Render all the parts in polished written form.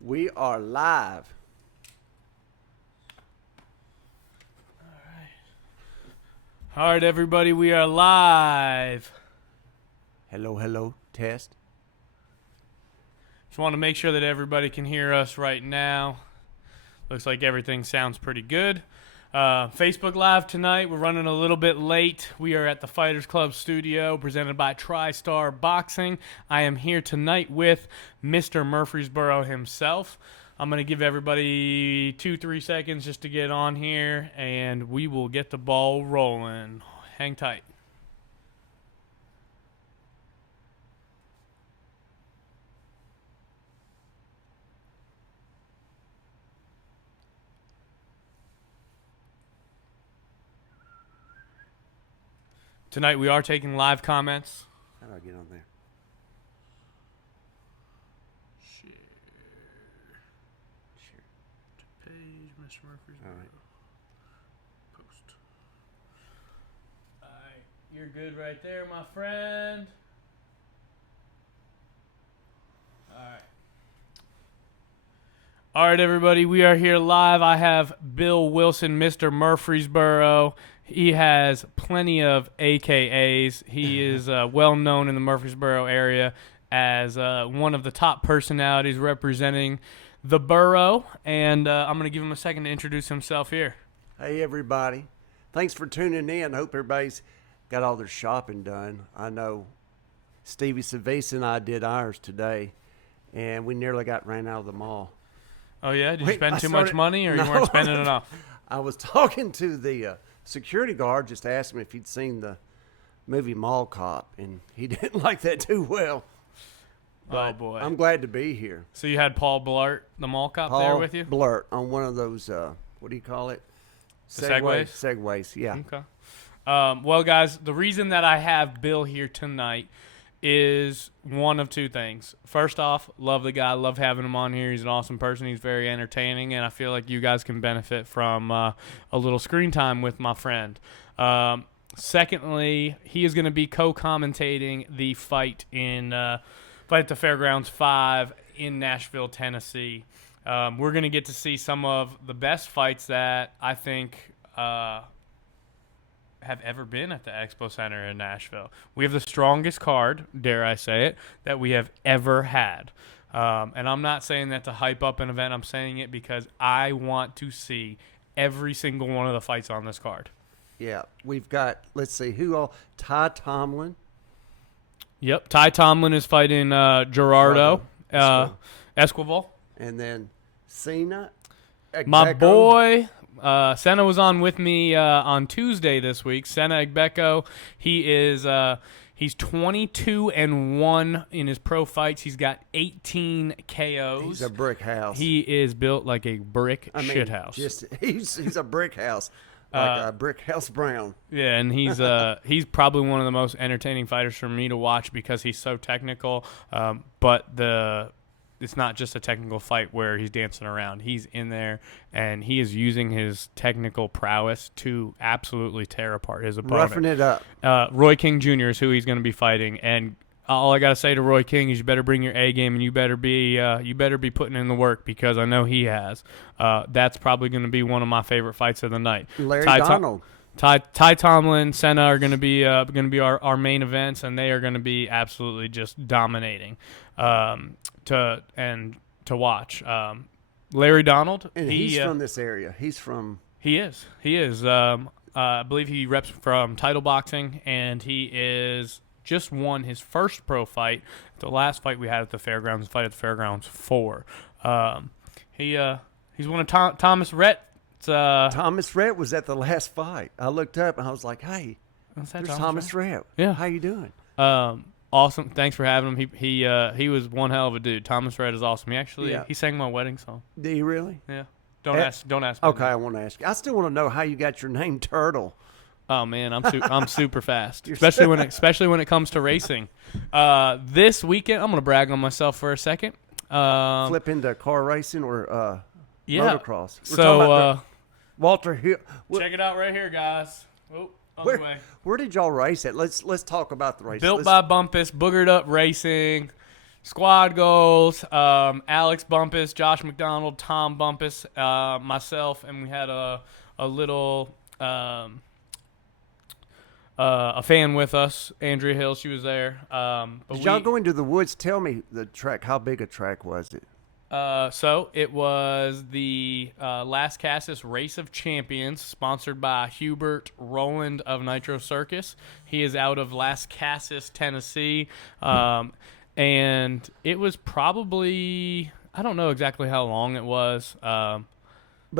We are live. All right, everybody, we are live. Hello, test. Just want to make sure that everybody can hear us right now. Looks like everything sounds pretty good. Facebook Live tonight. We're running a little bit late. We are at the Fighters Club studio presented by TriStar Boxing. I am here tonight with Mr. Murfreesboro himself. I'm going to give everybody 2-3 seconds just to get on here, and we will get the ball rolling. Hang tight. Tonight we are taking live comments. How do I get on there? Share to page, Mr. Murfreesboro. All right. Post. All right, you're good right there, my friend. All right, everybody, we are here live. I have Bill Wilson, Mr. Murfreesboro. He has plenty of AKAs. He is well known in the Murfreesboro area as one of the top personalities representing the borough. And I'm going to give him a second to introduce himself here. Hey, everybody. Thanks for tuning in. Hope everybody's got all their shopping done. I know Stevie Savisa and I did ours today, and we nearly got ran out of the mall. Oh, yeah? Did you spend too much money, or you weren't spending enough? I was talking to the security guard, just asked him if he'd seen the movie Mall Cop, and he didn't like that too well. But oh, boy. I'm glad to be here. So you had Paul Blart, the mall cop, there with you? Blart on one of those, what do you call it? Segways? Segways, yeah. Okay. Well, guys, the reason that I have Bill here tonight is one of two things. First off, love the guy. Love having him on here. He's an awesome person. He's very entertaining, and I feel like you guys can benefit from a little screen time with my friend. Secondly, he is going to be co-commentating the fight in Fight at the Fairgrounds 5 in Nashville, Tennessee. We're going to get to see some of the best fights that I think have ever been at the Expo Center in Nashville. We have the strongest card, dare I say it, that we have ever had. And I'm not saying that to hype up an event. I'm saying it because I want to see every single one of the fights on this card. Yeah, we've got, let's see, who all? Ty Tomlin. Yep, Ty Tomlin is fighting Gerardo Esquivel. And then Cena. My boy, Senna was on with me on Tuesday this week. Senna Egbeko, he's 22-1 in his pro fights. He's got 18 KOs. He's a brick house. He is built like a brick shit house. He's a brick house, like a brick house brown. Yeah, and he's probably one of the most entertaining fighters for me to watch because he's so technical. But it's not just a technical fight where he's dancing around. He's in there, and he is using his technical prowess to absolutely tear apart his opponent. Roughing it up. Roy King Jr. is who he's going to be fighting, and all I got to say to Roy King is you better bring your A game, and you better be putting in the work because I know he has. That's probably going to be one of my favorite fights of the night. Larry Donald. Ty Tomlin, Senna are going to be our main events, and they are going to be absolutely just dominating to watch. Larry Donald, and he's from this area. He is. I believe he reps from Title Boxing, and he is just won his first pro fight. The last fight we had at the Fairgrounds, Fight at the Fairgrounds 4. He's one of Thomas Rhett. Thomas Rhett was at the last fight. I looked up and I was like, "Hey, there's Thomas Rhett. Yeah, how you doing?" Awesome. Thanks for having him. He was one hell of a dude. Thomas Rhett is awesome. He sang my wedding song. Did he really? Yeah. Don't ask me. Okay, I want to ask you. I still want to know how you got your name Turtle. Oh man, I'm super fast, especially when it comes to racing. This weekend, I'm gonna brag on myself for a second. Flip into car racing or motocross. We're talking about Walter Hill. Check it out right here, guys. Oh, on the way. Where did y'all race at? Let's talk about the race. Built by Bumpus, boogered up racing. Squad goals, Alex Bumpus, Josh McDonald, Tom Bumpus, myself, and we had a little a fan with us, Andrea Hill. She was there. Did y'all go into the woods? Tell me the track. How big a track was it? So it was the Las Casas Race of Champions, sponsored by Hubert Rowland of Nitro Circus. He is out of Las Casas, Tennessee. And it was probably, I don't know exactly how long it was. But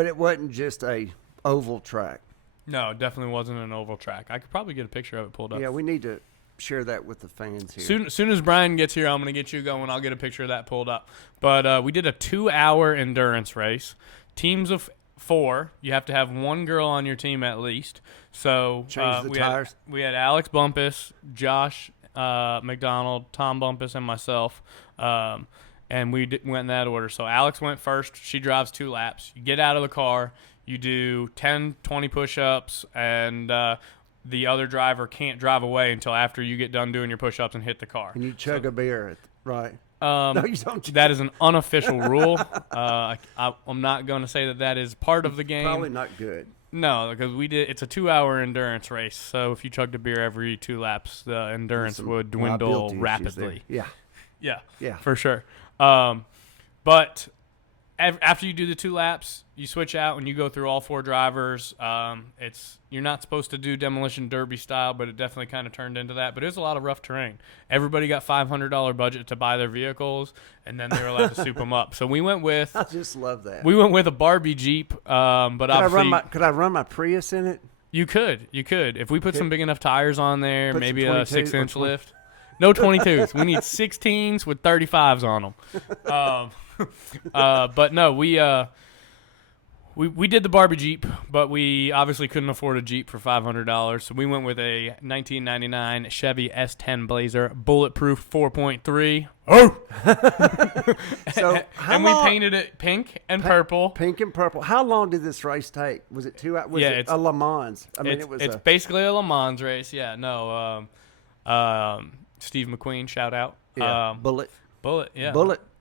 it wasn't just a oval track. No, it definitely wasn't an oval track. I could probably get a picture of it pulled up. Yeah, we need to share that with the fans here. Soon as Brian gets here, I'm going to get you going. I'll get a picture of that pulled up. But we did a 2-hour endurance race. Teams of 4. You have to have one girl on your team at least. So Change the tires. We had Alex Bumpus, Josh McDonald, Tom Bumpus, and myself. And we went in that order. So Alex went first. She drives 2 laps. You get out of the car. You do 10, 20 push-ups, and the other driver can't drive away until after you get done doing your push-ups and hit the car. And you chug a beer, right? No, you don't. That is an unofficial rule. I'm not going to say that is part of the game. Probably not good. No, because it's a 2-hour endurance race. So if you chugged a beer every 2 laps, the endurance would dwindle rapidly. Yeah, for sure. But after you do the 2 laps, you switch out and you go through all 4 drivers. You're not supposed to do demolition derby style, but it definitely kind of turned into that. But it was a lot of rough terrain. Everybody got $500 budget to buy their vehicles, and then they were allowed to soup them up. So we went with. I just love that. We went with a Barbie Jeep, but could I run my Prius in it? You could. If we put some big enough tires on there, Put maybe some a 6-inch lift. No 22s. We need 16s with 35s on them. But no, we did the Barbie Jeep, but we obviously couldn't afford a Jeep for $500, so we went with a 1999 Chevy S10 Blazer, bulletproof 4.3. Oh! And we painted it pink and purple. Pink and purple. How long did this race take? Was it 2 hours? Was it a Le Mans? It's basically a Le Mans race. Yeah, no. Steve McQueen, shout out. Yeah. Bullet, yeah.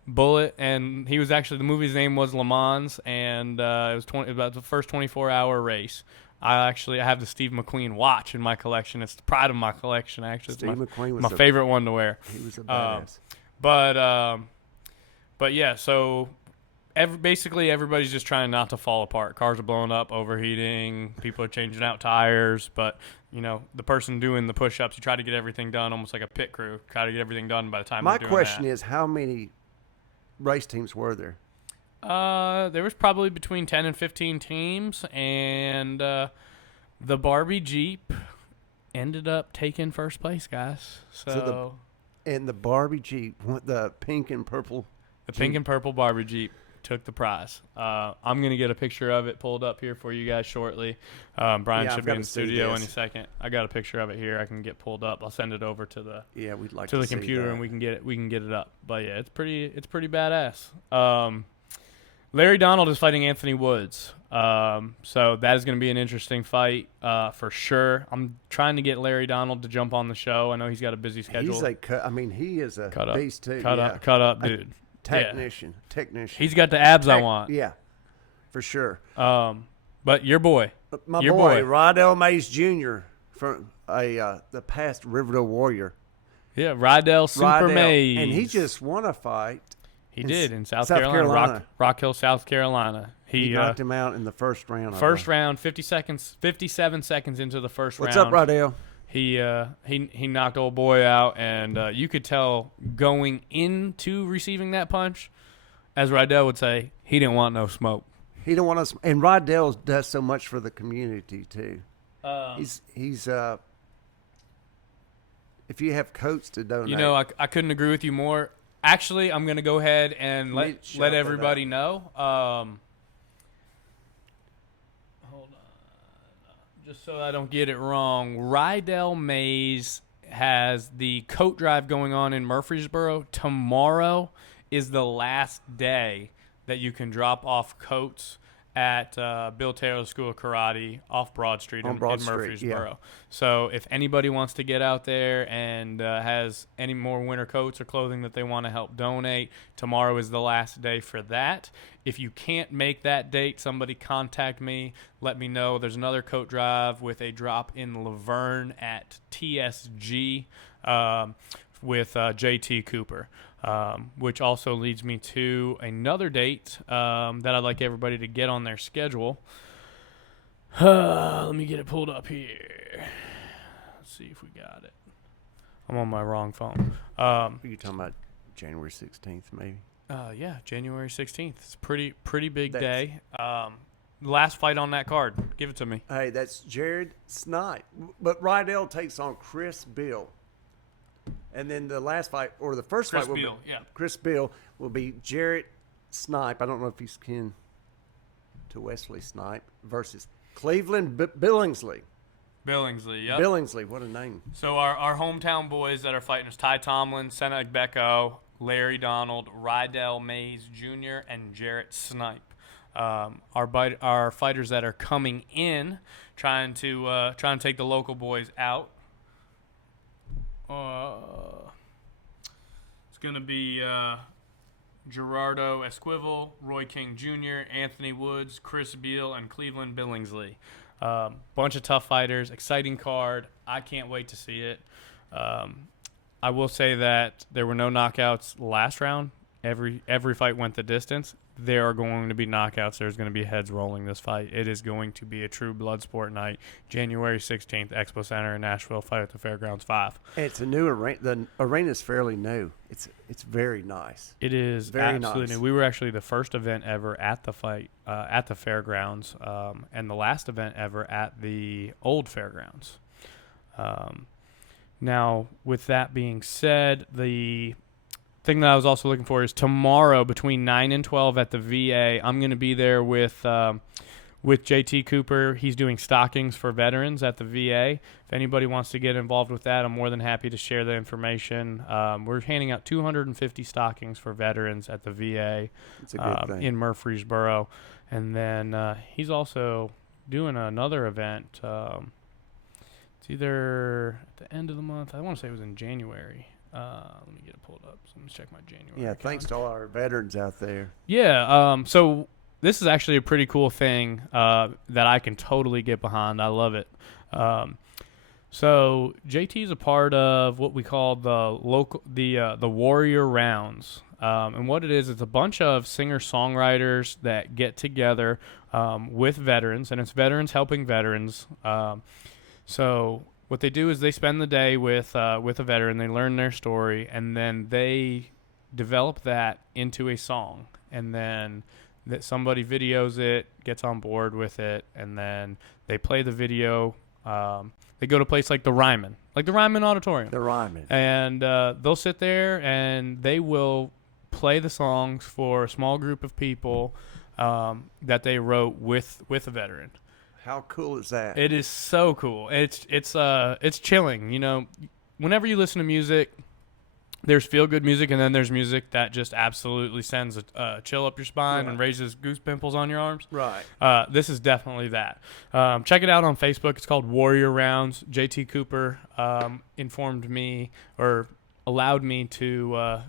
Bullet, and he was actually, the movie's name was Le Mans, and it was about the first 24-hour race. I have the Steve McQueen watch in my collection. It's the pride of my collection, actually. Steve McQueen was my favorite one to wear. He was a badass. But yeah, so basically everybody's just trying not to fall apart. Cars are blowing up, overheating, people are changing out tires, but the person doing the push-ups, you try to get everything done almost like a pit crew. Try to get everything done by the time my they're doing question that. is, how many race teams were there? There was probably between 10 and 15 teams, and the Barbie Jeep ended up taking first place, guys. So the Barbie Jeep, the pink and purple. The pink and purple Barbie Jeep took the prize. I'm going to get a picture of it pulled up here for you guys shortly. Brian should be in the studio any second. I got a picture of it here. I can get pulled up. I'll send it over to the the computer, and we can get it up. But yeah, it's pretty badass. Larry Donald is fighting Anthony Woods. So that is going to be an interesting fight for sure. I'm trying to get Larry Donald to jump on the show. I know he's got a busy schedule. He is a beast too. Cut up, dude. Technician. He's got the abs I want. Yeah, for sure. But your boy. My boy, Rydell Mays Jr. from the past Riverdale Warrior. Yeah, Rydell Super Mays. And he just won a fight. He did in South Carolina. Rock Hill, South Carolina. He knocked him out in the first round. First round, 57 seconds into the first round. What's up, Rydell? He knocked old boy out, and you could tell going into receiving that punch, as Rydell would say, he didn't want no smoke. He didn't want us, and Rydell does so much for the community too. He's if you have coats to donate, I couldn't agree with you more. Actually, I'm gonna go ahead and let everybody know. Just so I don't get it wrong, Rydell Mays has the coat drive going on in Murfreesboro. Tomorrow is the last day that you can drop off coats at Bill Taylor School of Karate off Broad Street in Murfreesboro. Yeah. So if anybody wants to get out there and has any more winter coats or clothing that they want to help donate, tomorrow is the last day for that. If you can't make that date, somebody contact me. Let me know. There's another coat drive with a drop in Laverne at TSG with JT Cooper. Which also leads me to another date that I'd like everybody to get on their schedule. Let me get it pulled up here. Let's see if we got it. I'm on my wrong phone. Are you talking about January 16th, maybe? Yeah, January 16th. It's a pretty big day. Last fight on that card. Give it to me. Hey, that's Jared Snipe. But Rydell takes on Chris Bill. And then the last fight, or the first fight, Chris Bill will be Jarrett Snipe. I don't know if he's kin to Wesley Snipe versus Cleveland Billingsley. Billingsley, yep. Billingsley, what a name. So our hometown boys that are fighting is Ty Tomlin, Senek Becko, Larry Donald, Rydell Mays Jr., and Jarrett Snipe. Our fighters that are coming in, trying to take the local boys out. It's going to be Gerardo Esquivel, Roy King Jr., Anthony Woods, Chris Beal, and Cleveland Billingsley. Bunch of tough fighters, exciting card. I can't wait to see it. I will say that there were no knockouts last round. Every fight went the distance. There are going to be knockouts. There's going to be heads rolling this fight. It is going to be a true blood sport night. January 16th, Expo Center in Nashville, Fight at the Fairgrounds 5. It's a new arena. The arena is fairly new. It's very nice. It is very absolutely nice. new. We were actually the first event ever at the fight at the fairgrounds, and the last event ever at the old fairgrounds. Now, with that being said, the thing that I was also looking for is tomorrow between 9 and 12 at the VA. I'm going to be there with JT Cooper. He's doing stockings for veterans at the VA. If anybody wants to get involved with that, I'm more than happy to share the information. We're handing out 250 stockings for veterans at the VA. It's a good thing. In Murfreesboro. And then he's also doing another event. It's either at the end of the month. I want to say it was in January. Let me get it pulled up. So let me check my January. Yeah, thanks to all our veterans out there. Yeah. So this is actually a pretty cool thing that I can totally get behind. I love it. So JT is a part of what we call the Warrior Rounds. And what it is, it's a bunch of singer-songwriters that get together with veterans, and it's veterans helping veterans. So what they do is they spend the day with a veteran, they learn their story, and then they develop that into a song. And then that somebody videos it, gets on board with it, and then they play the video. They go to a place like the Ryman Auditorium. The Ryman. And they'll sit there and they will play the songs for a small group of people that they wrote with a veteran. How cool is that? It is so cool. It's chilling. You know, whenever you listen to music, there's feel good music, and then there's music that just absolutely sends a chill up your spine and raises goose pimples on your arms. Right. This is definitely that. Check it out on Facebook. It's called Warrior Rounds. JT Cooper informed me or allowed me to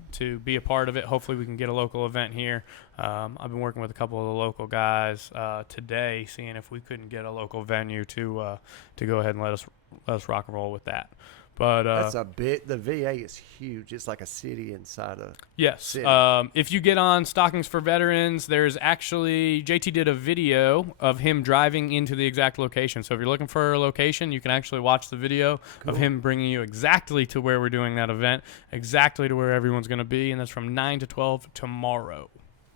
be a part of it. Hopefully we can get a local event here. I've been working with a couple of the local guys today, seeing if we couldn't get a local venue to go ahead and let us rock and roll with that. But that's a bit. The VA is huge. It's like a city inside a city. If you get on Stockings for Veterans, there's actually JT did a video of him driving into the exact location. So if you're looking for a location, you can actually watch the video of him bringing you exactly to where we're doing that event, exactly to where everyone's going to be, and that's from 9 to 12 tomorrow.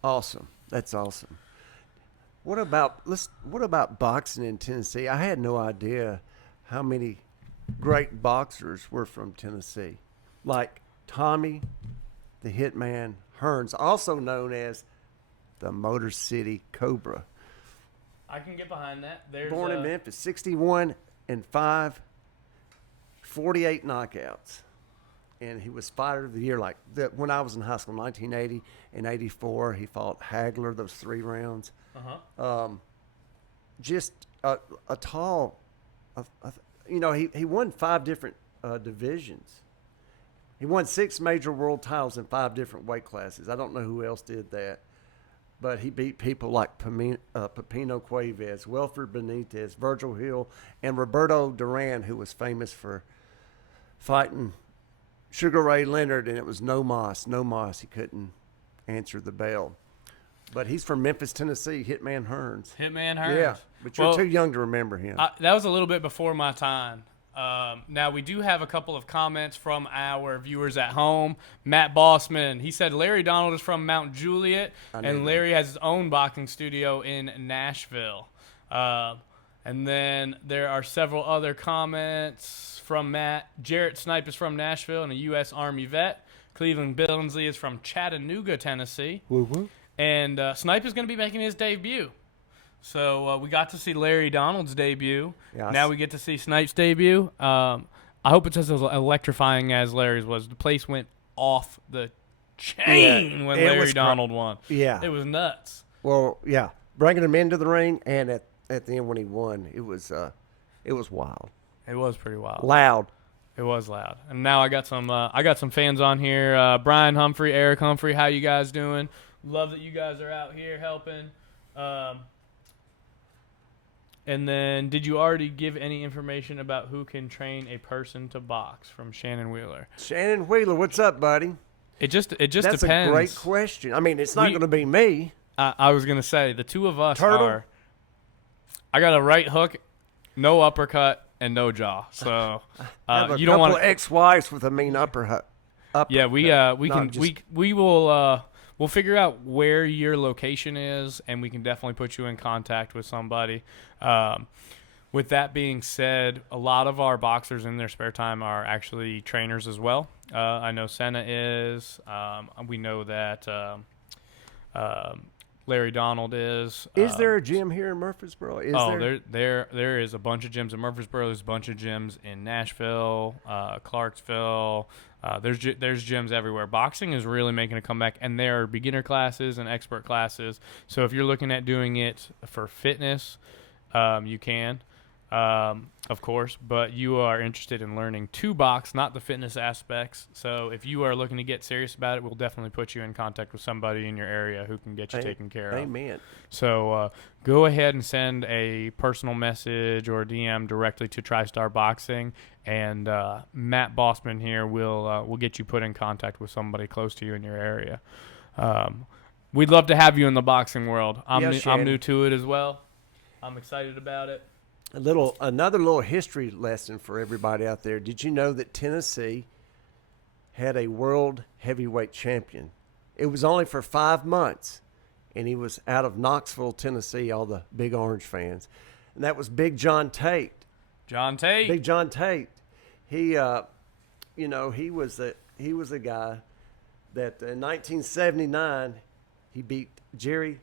Awesome. That's awesome. What about boxing in Tennessee? I had no idea how many great boxers were from Tennessee, like Tommy the Hitman Hearns, also known as the Motor City Cobra. I can get behind that. Born in Memphis, 61-5, 48 knockouts. and he was fighter of the year. Like when I was in high school, 1980 and 84, he fought Hagler those 3 rounds. Just a tall, he won 5 different divisions. He won 6 major world titles in 5 different weight classes. I don't know who else did that, but he beat people like Pepino Cuevas, Wilfred Benitez, Virgil Hill, and Roberto Duran, who was famous for fighting Sugar Ray Leonard, and it was no moss. He couldn't answer the bell. But he's from Memphis, Tennessee, Hitman Hearns. Yeah, but you're too young to remember him. That was a little bit before my time. Now, we do have a couple of comments from our viewers at home. Matt Bossman, he said Larry Donald is from Mount Juliet, and Larry has his own boxing studio in Nashville. And then there are several other comments from Matt. Jarrett Snipe is from Nashville and a U.S. Army vet. Cleveland Billingsley is from Chattanooga, Tennessee. Woo-woo. And Snipe is going to be making his debut. So we got to see Larry Donald's debut. Yes. Now we get to see Snipe's debut. I hope it's as electrifying as Larry's was. The place went off the chain when Larry Donald won. Yeah. It was nuts. Well, yeah. Bringing him into the ring, and at the end when he won, it was wild. It was pretty wild. Loud. It was loud. And now I got some fans on here. Brian Humphrey, Eric Humphrey, how you guys doing? Love that you guys are out here helping. And then, did you already give any information about who can train a person to box? From Shannon Wheeler. Shannon Wheeler, what's up, buddy? It just That's depends. That's a great question. I mean, it's not going to be me. I was going to say, the two of us Turtle? are. I got a right hook, no uppercut, and no jaw. So I have a you couple don't want of ex-wives with a mean uppercut. Yeah, we'll figure out where your location is, and we can definitely put you in contact with somebody. With that being said, a lot of our boxers in their spare time are actually trainers as well. I know Senna is. We know that Larry Donald is. Is there a gym here in Murfreesboro? There is a bunch of gyms in Murfreesboro. There's a bunch of gyms in Nashville, Clarksville. There's gyms everywhere. Boxing is really making a comeback, and there are beginner classes and expert classes. So if you're looking at doing it for fitness, you can, of course, but you are interested in learning to box, not the fitness aspects. So if you are looking to get serious about it, we'll definitely put you in contact with somebody in your area who can get you taken care of. Amen. So go ahead and send a personal message or DM directly to TriStar Boxing, and Matt Bossman here will get you put in contact with somebody close to you in your area. We'd love to have you in the boxing world. I'm new to it as well. I'm excited about it. Another little history lesson for everybody out there. Did you know that Tennessee had a world heavyweight champion? It was only for 5 months, and he was out of Knoxville, Tennessee, all the Big Orange fans. And that was Big John Tate. Big John Tate. He was a guy that in 1979 he beat Jerry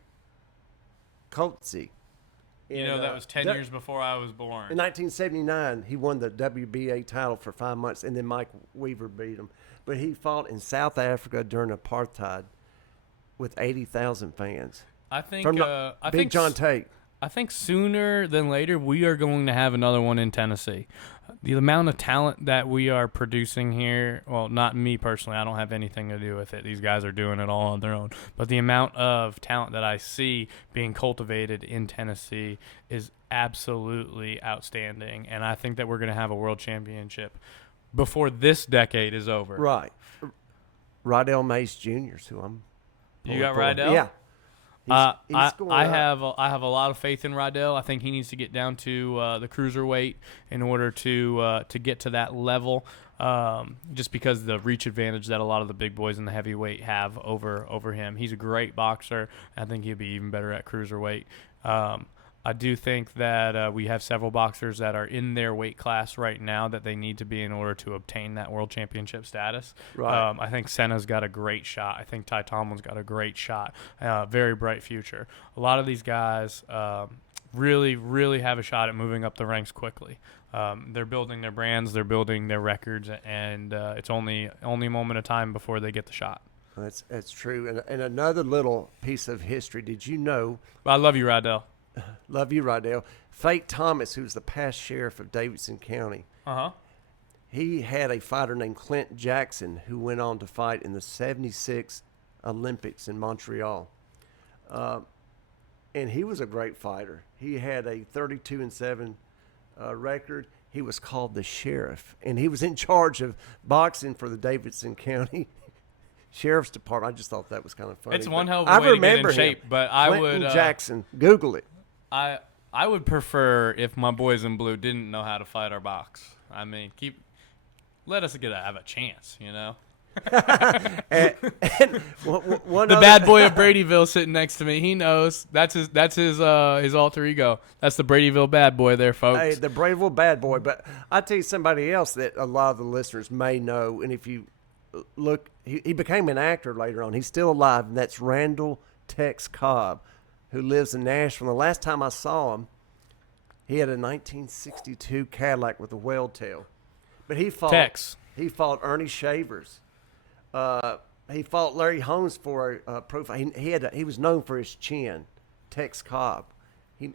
Coetzee. That was 10 years before I was born. In 1979, he won the WBA title for 5 months, and then Mike Weaver beat him. But he fought in South Africa during apartheid with 80,000 fans. I think Big John Tate. I think sooner than later we are going to have another one in Tennessee. The amount of talent that we are producing here, well, not me personally, I don't have anything to do with it. These guys are doing it all on their own. But the amount of talent that I see being cultivated in Tennessee is absolutely outstanding. And I think that we're going to have a world championship before this decade is over. Right. Rydell Mace Jr. is who I'm You got Rydell? Yeah. I have a lot of faith in Rydell. I think he needs to get down to the cruiserweight in order to get to that level. Just because of the reach advantage that a lot of the big boys in the heavyweight have over him. He's a great boxer. I think he'll be even better at cruiserweight. I do think that we have several boxers that are in their weight class right now that they need to be in order to obtain that world championship status. Right. I think Senna's got a great shot. I think Ty Tomlin's got a great shot. Very bright future. A lot of these guys, really, really have a shot at moving up the ranks quickly. They're building their brands, they're building their records, and it's only a moment of time before they get the shot. That's true. And another little piece of history. Did you know? I love you, Rydell. Love you, Rydell. Fate Thomas, who's the past sheriff of Davidson County. He had a fighter named Clint Jackson who went on to fight in the '76 Olympics in Montreal. And he was a great fighter. He had a 32-7 record. He was called the sheriff, and he was in charge of boxing for the Davidson County Sheriff's Department. I just thought that was kind of funny. It's one hell of a way to get in shape, but I Clinton would Jackson. Google it. I would prefer if my boys in blue didn't know how to fight or box. I mean, let us have a chance, you know. and the bad boy of Bradyville sitting next to me, he knows that's his alter ego. That's the Bradyville bad boy there, folks. Hey, the Bradyville bad boy. But I'll tell you somebody else that a lot of the listeners may know, and if you look, he became an actor later on. He's still alive, and that's Randall Tex Cobb, who lives in Nashville. The last time I saw him, he had a 1962 Cadillac with a whale tail. But he fought Ernie Shavers. He fought Larry Holmes for a profile. He was known for his chin, Tex Cobb. He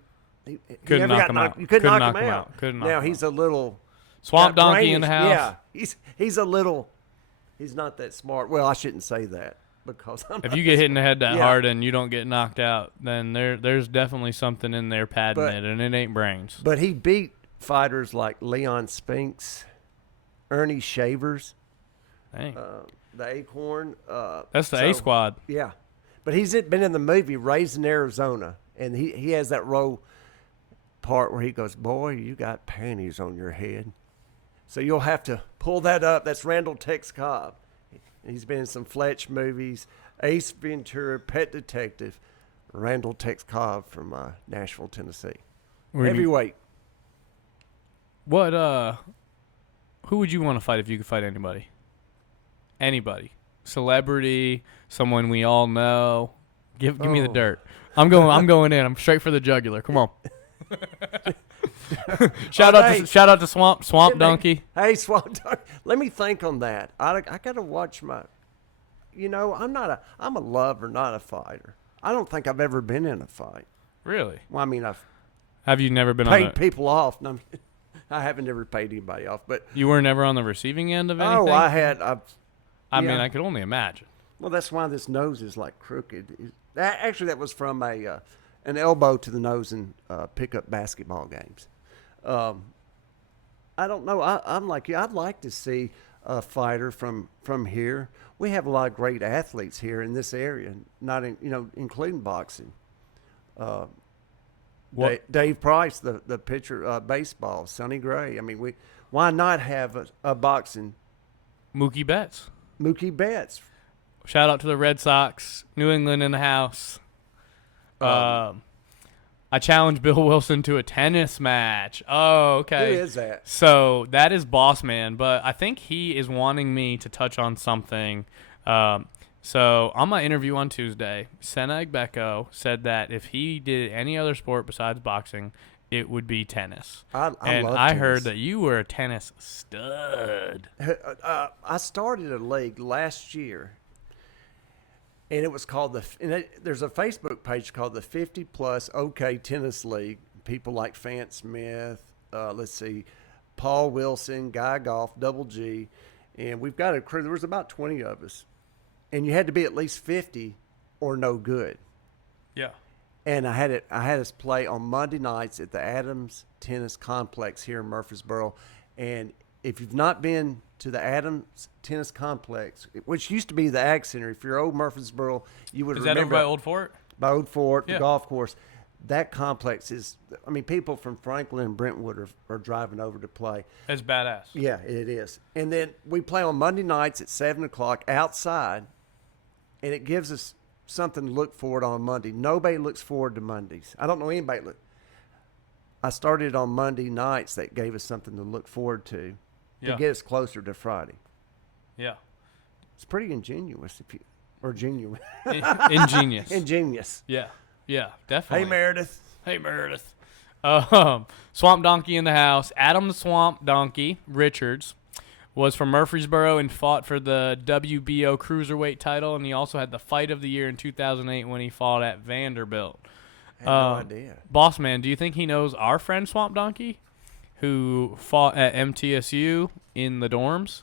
couldn't knock him out. You couldn't knock him out. Now he's a little swamp donkey in the house. Yeah, he's a little. He's not that smart. Well, I shouldn't say that because if you get hit in the head that hard and you don't get knocked out, then there's definitely something in there padding it, and it ain't brains. But he beat fighters like Leon Spinks, Ernie Shavers. Dang. The Acorn. That's the A Squad. Yeah. But he's been in the movie Raised in Arizona, and he has that role part where he goes, "Boy, you got panties on your head." So you'll have to pull that up. That's Randall Tex Cobb. He's been in some Fletch movies, Ace Ventura, Pet Detective. Randall Tex Cobb from Nashville, Tennessee. Heavyweight. Who would you want to fight if you could fight anybody? Anybody, celebrity, someone we all know. Give me the dirt. I'm going in. I'm straight for the jugular. Come on. Shout out to Swamp Donkey. Hey, Swamp Donkey. Let me think on that. I got to watch my. You know, I'm a lover, not a fighter. I don't think I've ever been in a fight. Really? Well, I mean, have you never been paid people off? No, I haven't ever paid anybody off. But you were never on the receiving end of anything. Oh, I had. I mean, I could only imagine. Well, that's why this nose is like crooked. Actually, that was from an elbow to the nose in pickup basketball games. I don't know. I'm like you. I'd like to see a fighter from here. We have a lot of great athletes here in this area, including boxing. Dave Price, the pitcher, baseball. Sonny Gray. I mean, why not have a boxing? Mookie Betts. Shout out to the Red Sox. New England in the house. I challenged Bill Wilson to a tennis match. Oh, okay. Who is that? So that is Boss Man, but I think he is wanting me to touch on something. So on my interview on Tuesday, Senag Beko said that if he did any other sport besides boxing, it would be tennis. I heard that you were a tennis stud. I started a league last year, and it was called there's a Facebook page called the 50 Plus OK Tennis League. People like Fant Smith, Paul Wilson, Guy Golf, Double G, and we've got a crew. There was about 20 of us, and you had to be at least 50 or no good. Yeah. And I had us play on Monday nights at the Adams Tennis Complex here in Murfreesboro. And if you've not been to the Adams Tennis Complex, which used to be the Ag Center, if you're old Murfreesboro, you would remember. Is that over by Old Fort? By Old Fort, yeah. The golf course. That complex is, people from Franklin and Brentwood are driving over to play. That's badass. Yeah, it is. And then we play on Monday nights at 7 o'clock outside, and it gives us something to look forward on Monday. Nobody looks forward to Mondays. I don't know anybody. I started on Monday nights. That gave us something to look forward to get us closer to Friday. Yeah. It's pretty ingenious Ingenious. Ingenious. Yeah. Yeah, definitely. Hey, Meredith. Hey, Meredith. Swamp Donkey in the house. Adam the Swamp Donkey Richards was from Murfreesboro and fought for the WBO Cruiserweight title, and he also had the fight of the year in 2008 when he fought at Vanderbilt. I had no idea. Boss man, do you think he knows our friend Swamp Donkey, who fought at MTSU in the dorms?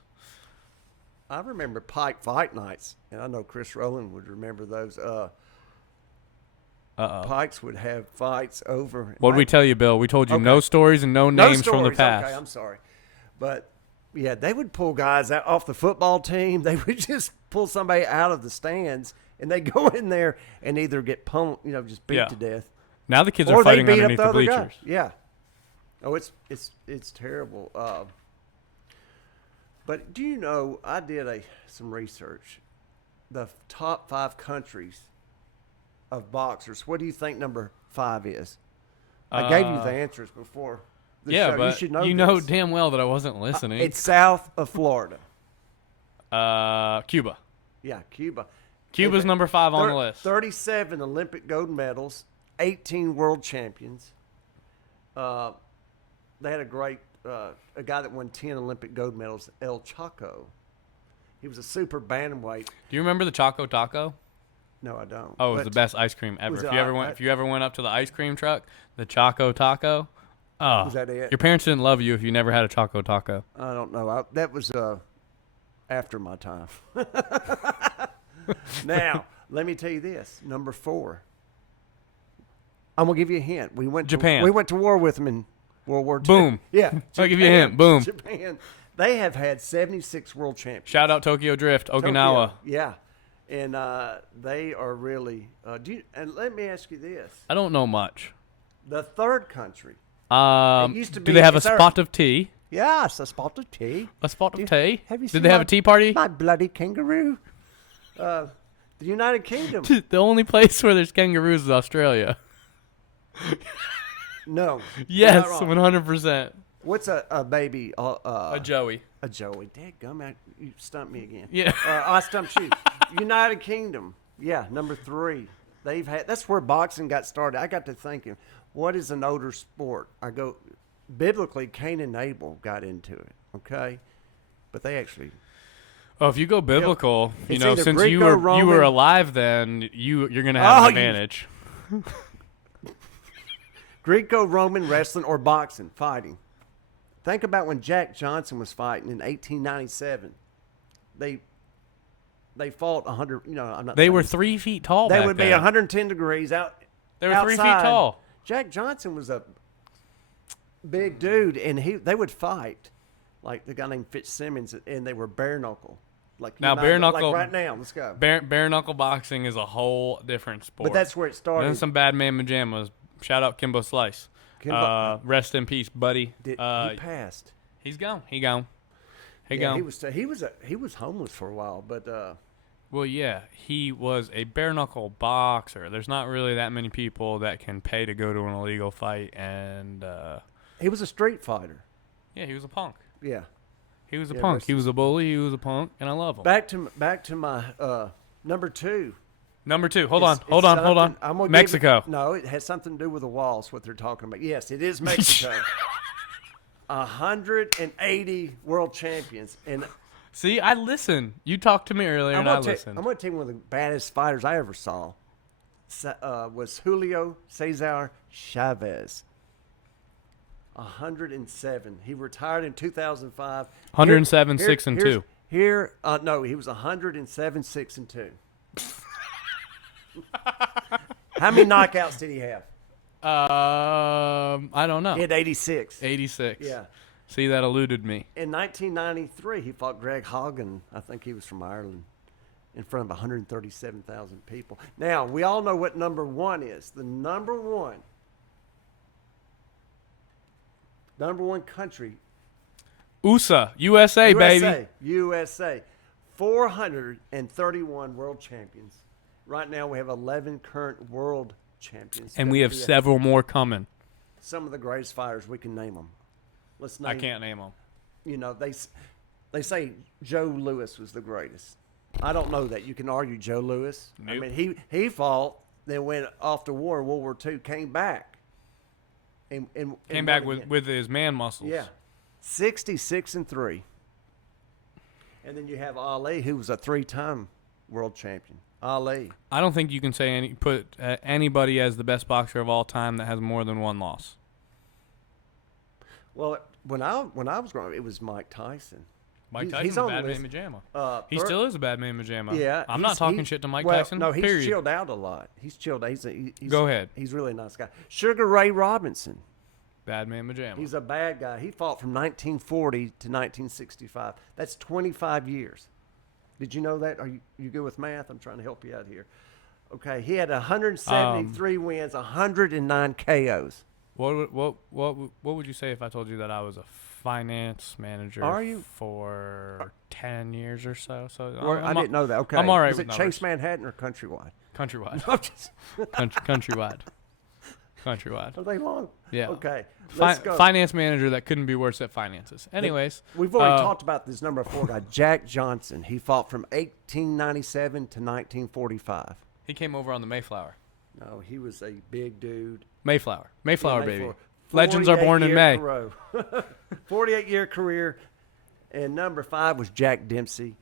I remember Pike Fight Nights, and I know Chris Rowland would remember those. Pikes would have fights over. What did we tell you, Bill? We told you no stories and no names from the past. Okay, I'm sorry. But, yeah, they would pull guys out off the football team. They would just pull somebody out of the stands, and they go in there and either get pummeled, just beat to death. Now the kids are fighting underneath the bleachers. Guy. Yeah. Oh, it's terrible. But do you know, I did some research. The top 5 countries of boxers. What do you think number 5 is? I gave you the answers before the show. But you should know know damn well that I wasn't listening. It's south of Florida. Cuba. Yeah, Cuba. Cuba's number 5 on the list. 37 Olympic gold medals, 18 world champions. They had a great a guy that won 10 Olympic gold medals, El Chaco. He was a super bantamweight. Do you remember the Choco Taco? No, I don't. Oh, it was the best ice cream ever. If you ever went up to the ice cream truck, the Choco Taco. Oh, was that it? Your parents didn't love you if you never had a Choco Taco. I don't know. That was after my time. Now, let me tell you this. Number 4. I'm gonna give you a hint. We went Japan. We went to war with them in World War II. Boom. Yeah. I'll give you a hint. Boom. Japan. They have had 76 world champions. Shout out Tokyo Drift, Okinawa. Tokyo, yeah. And they are really. And let me ask you this: I don't know much. The third country. It used to do be, they have a spot of tea? Yes, a spot of tea. A spot of tea? Have you Did seen they have a tea party? My bloody kangaroo. The United Kingdom. The only place where there's kangaroos is Australia. No. Yes, 100%. What's a baby? A Joey. A Joey. Dadgum, you stumped me again. Yeah. I stumped you. United Kingdom. Yeah, number 3. That's where boxing got started. I got to thinking, what is an older sport? Biblically, Cain and Abel got into it, okay? But they actually... Oh, if you go biblical, since Greco, you were Roman, alive then, you're going to have an advantage. Greco-Roman wrestling or boxing, fighting. Think about when Jack Johnson was fighting in 1897. They fought 100. I'm not. They were 3 feet tall. They back would then. be 110 degrees out. They were outside. 3 feet tall. Jack Johnson was a big dude, and they would fight like the guy named Fitzsimmons, and they were bare knuckle. Like bare knuckle. Like right now, let's go. Bare knuckle boxing is a whole different sport. But that's where it started. Then some bad man pajamas. Shout out Kimbo Slice. Rest in peace, buddy. He passed. He's gone. He gone. He was homeless for a while, but well, yeah, he was a bare knuckle boxer. There's not really that many people that can pay to go to an illegal fight, and he was a street fighter. Yeah, he was a punk. Yeah, he was a punk. He was a bully. He was a punk, and I love him. Back to my number 2. Number 2. Hold on. Mexico. No, it has something to do with the walls. What they're talking about. Yes, it is Mexico. 180 world champions. And see, I listen. You talked to me earlier, and I listened. I'm going to tell you one of the baddest fighters I ever saw was Julio Cesar Chavez. 107. He retired in 2005. 107, 6 and 2. No, he was 107, 6 and 2. How many knockouts did he have? I don't know. He had 86. 86. Yeah. See, that eluded me. In 1993, he fought Greg Hogan. I think he was from Ireland. In front of 137,000 people. Now, we all know what number 1 is. The number one country. USA, baby. USA. 431 world champions. Right now, we have 11 current world champions. And we have several more coming. Some of the greatest fighters, we can name them. I can't name them. They say Joe Louis was the greatest. I don't know that. You can argue Joe Louis. Nope. I mean, he fought, then went off to war in World War II, came back. and came back won again. with his man muscles. Yeah, 66-3. And then you have Ali, who was a 3-time world champion. Ali. I don't think you can say put anybody as the best boxer of all time that has more than one loss. Well, when I was growing up, it was Mike Tyson. Mike Tyson's a bad man Majama. He still is a bad man Majama. Yeah, I'm not talking shit to Mike Tyson. No, he's period. chilled out a lot. He's chilled out. Go ahead. He's really a nice guy. Sugar Ray Robinson. Bad man Majama. He's a bad guy. He fought from 1940 to 1965. That's 25 years. Did you know that? Are you good with math? I'm trying to help you out here. Okay, he had 173 wins, 109 KOs. What would you say if I told you that I was a finance manager for 10 years or so? I didn't know that. Okay. I'm all right Was with it numbers. Chase Manhattan or Countrywide? Countrywide. Countrywide. Are they long? Yeah. Okay. Let's go. Finance manager that couldn't be worse at finances. Anyways. We've already talked about this number 4 guy, Jack Johnson. He fought from 1897 to 1945. He came over on the Mayflower. No, he was a big dude. Mayflower, baby. 48 Legends are born in May. 48-year career. And number 5 was Jack Dempsey.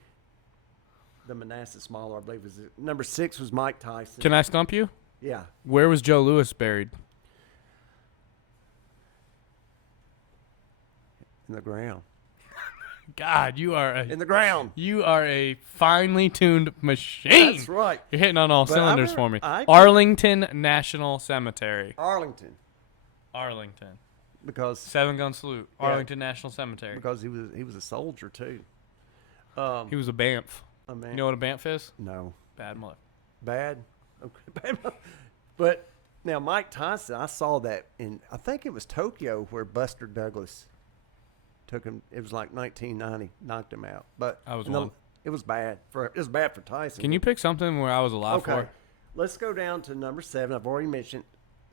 The Manassas Mauler, I believe, was it. Number 6 was Mike Tyson. Can I stump you? Yeah. Where was Joe Louis buried? In the ground. God, in the ground. You are a finely tuned machine. That's right. You're hitting on all cylinders for me. Arlington National Cemetery. Arlington. Because 7 gun salute. Yeah. Arlington National Cemetery. Because he was a soldier too. He was a BAMF. A man. You know what a BAMF is? No. Bad mother. Bad. Okay. Bad. But now Mike Tyson, I saw that in, I think it was Tokyo, where Buster Douglas took him. It was like 1990, knocked him out. But it was bad for Tyson. Can you pick something where I was alive for? Let's go down to number 7. I've already mentioned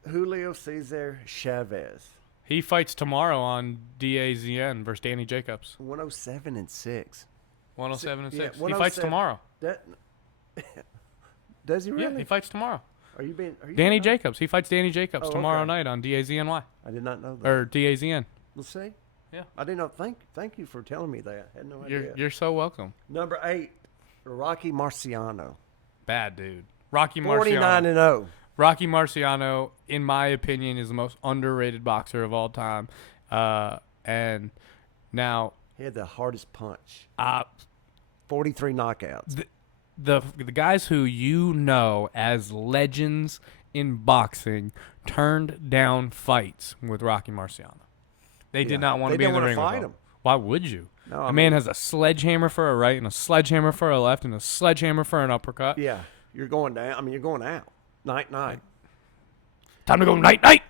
Julio Cesar Chavez. He fights tomorrow on DAZN versus Danny Jacobs. 107-6. 107-6. Yeah, He fights tomorrow. Does he really? Yeah, he fights tomorrow. Are you Danny Jacobs. He fights Danny Jacobs tomorrow okay. night on DAZNY. I did not know that. Or DAZN. Let's see. Yeah. I didn't know. Thank you for telling me that. I had no idea. You're so welcome. Number 8, Rocky Marciano. Bad dude. Rocky Marciano. 49-0. Rocky Marciano, in my opinion, is the most underrated boxer of all time. And now He had the hardest punch. 43 knockouts. The guys who you know as legends in boxing turned down fights with Rocky Marciano. They did not want to be in the ring with him. Why would you? No, a man has a sledgehammer for a right and a sledgehammer for a left and a sledgehammer for an uppercut. Yeah, you're going down. I mean, you're going out. Night. Time to go night. Night.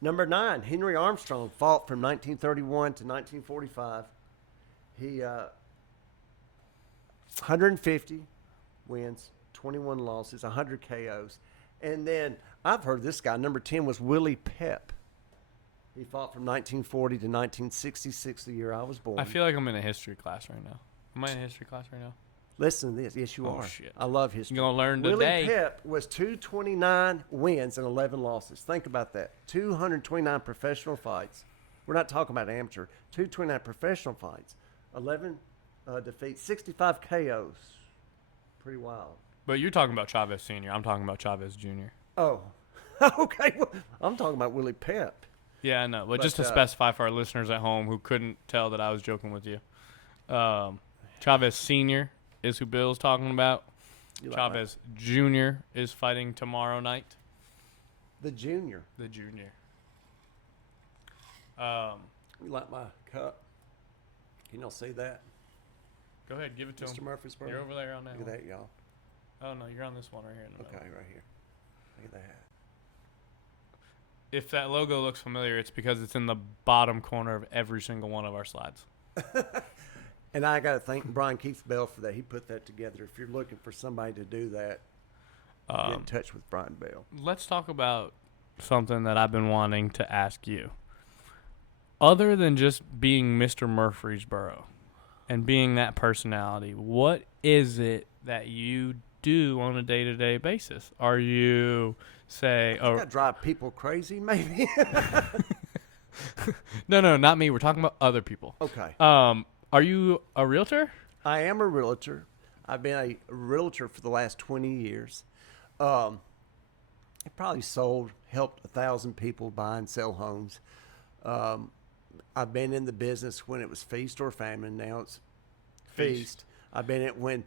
Number 9, Henry Armstrong fought from 1931 to 1945. He 150 wins, 21 losses, 100 KOs. And then I've heard this guy, number 10, was Willie Pep. He fought from 1940 to 1966, the year I was born. I feel like I'm in a history class right now. Am I in a history class right now? Listen to this. Yes, you are. Shit. I love history. You're going to learn today. Willie Pep was 229 wins and 11 losses. Think about that. 229 professional fights. We're not talking about amateur. 229 professional fights. 11 defeats, 65 KOs. Pretty wild. But you're talking about Chavez Sr. I'm talking about Chavez Jr. Oh, okay. Well, I'm talking about Willie Pep. Yeah, I know. But just to specify for our listeners at home who couldn't tell that I was joking with you, Chavez Sr. is who Bill's talking about. Chavez Jr. is fighting tomorrow night. The junior. You like my cup? Can y'all see that? Go ahead, give it to him. Mr. Murfreesboro. You're over there on that Look one. at that, y'all. Oh, no, you're on this one right here in the middle. Okay, right here. Look at that. If that logo looks familiar, it's because it's in the bottom corner of every single one of our slides. And I got to thank Brian Keith Bell for that. He put that together. If you're looking for somebody to do that, get in touch with Brian Bell. Let's talk about something that I've been wanting to ask you. Other than just being Mr. Murfreesboro and being that personality, what is it that you do on a day-to-day basis? Are you, say, I drive people crazy, maybe. No, not me. We're talking about other people. Okay. Are you a realtor? I am a realtor. I've been a realtor for the last 20 years. I probably helped 1,000 people buy and sell homes. I've been in the business when it was feast or famine. Now it's feast. I've been in when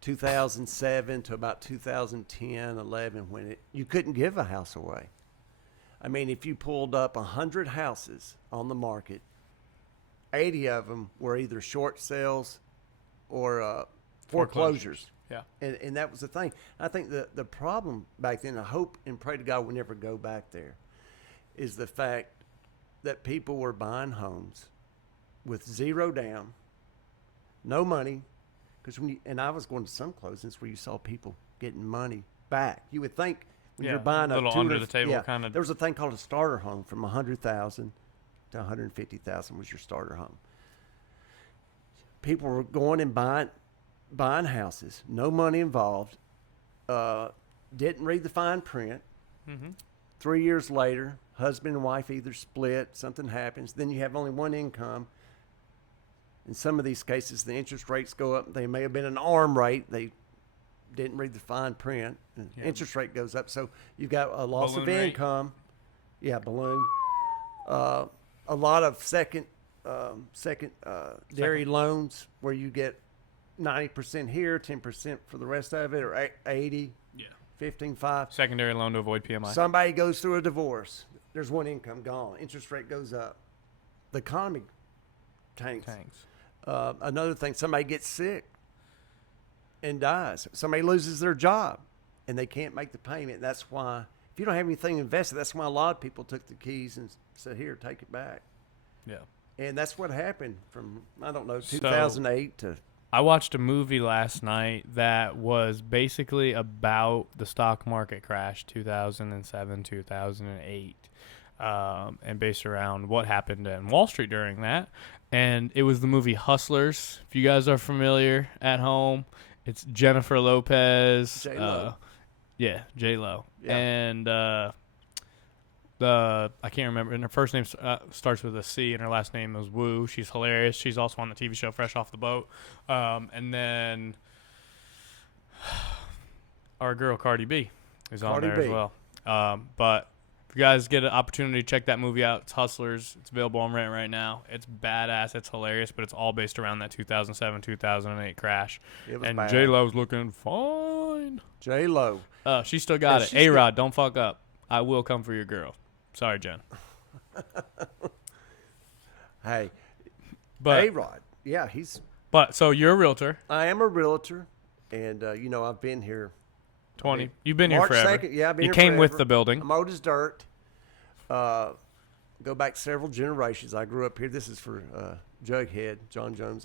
2007 to about 2010, 11, when you couldn't give a house away. I mean, if you pulled up 100 houses on the market, 80 of them were either short sales or foreclosures. Yeah. And that was the thing. I think the problem back then, I hope and pray to God we never go back there, is the fact that people were buying homes with zero down, no money. Because I was going to some closings where you saw people getting money back. You would think when you're buying a little under the table kind of. There was a thing called a starter home from $100,000 to $150,000 was your starter home. People were going and buying houses, no money involved, didn't read the fine print. Mm-hmm. 3 years later, husband and wife either split, something happens, then you have only one income. In some of these cases, the interest rates go up. They may have been an arm rate. They didn't read the fine print. And interest rate goes up. So you've got a loss of income. Yeah, balloon. A lot of secondary loans where you get 90% here, 10% for the rest of it, or 80, 15.5. Secondary loan to avoid PMI. Somebody goes through a divorce. There's one income gone. Interest rate goes up. The economy tanks. Another thing, somebody gets sick and dies. Somebody loses their job and they can't make the payment. That's why, if you don't have anything invested, that's why a lot of people took the keys and said, here, take it back. Yeah. And that's what happened from, 2008 to. I watched a movie last night that was basically about the stock market crash 2007, 2008. And based around what happened in Wall Street during that. And it was the movie Hustlers. If you guys are familiar at home, it's Jennifer Lopez. J-Lo. J-Lo. Yeah. And I can't remember. And her first name starts with a C, and her last name is Wu. She's hilarious. She's also on the TV show Fresh Off the Boat. And then our girl Cardi B is on there as well. But if you guys get an opportunity to check that movie out, it's Hustlers. It's available on rent right now. It's badass. It's hilarious, but it's all based around that 2007, 2008 crash. And J-Lo's looking fine. J-Lo. She still got it. A-Rod, don't fuck up. I will come for your girl. Sorry, Jen. Hey. But A-Rod. Yeah, he's. But, so you're a realtor. I am a realtor. And, I've been here. 20. You've been here forever. 2nd, yeah, I've been you here came forever. with the building. I'm old as dirt. Go back several generations. I grew up here. This is for Jughead, John Jones.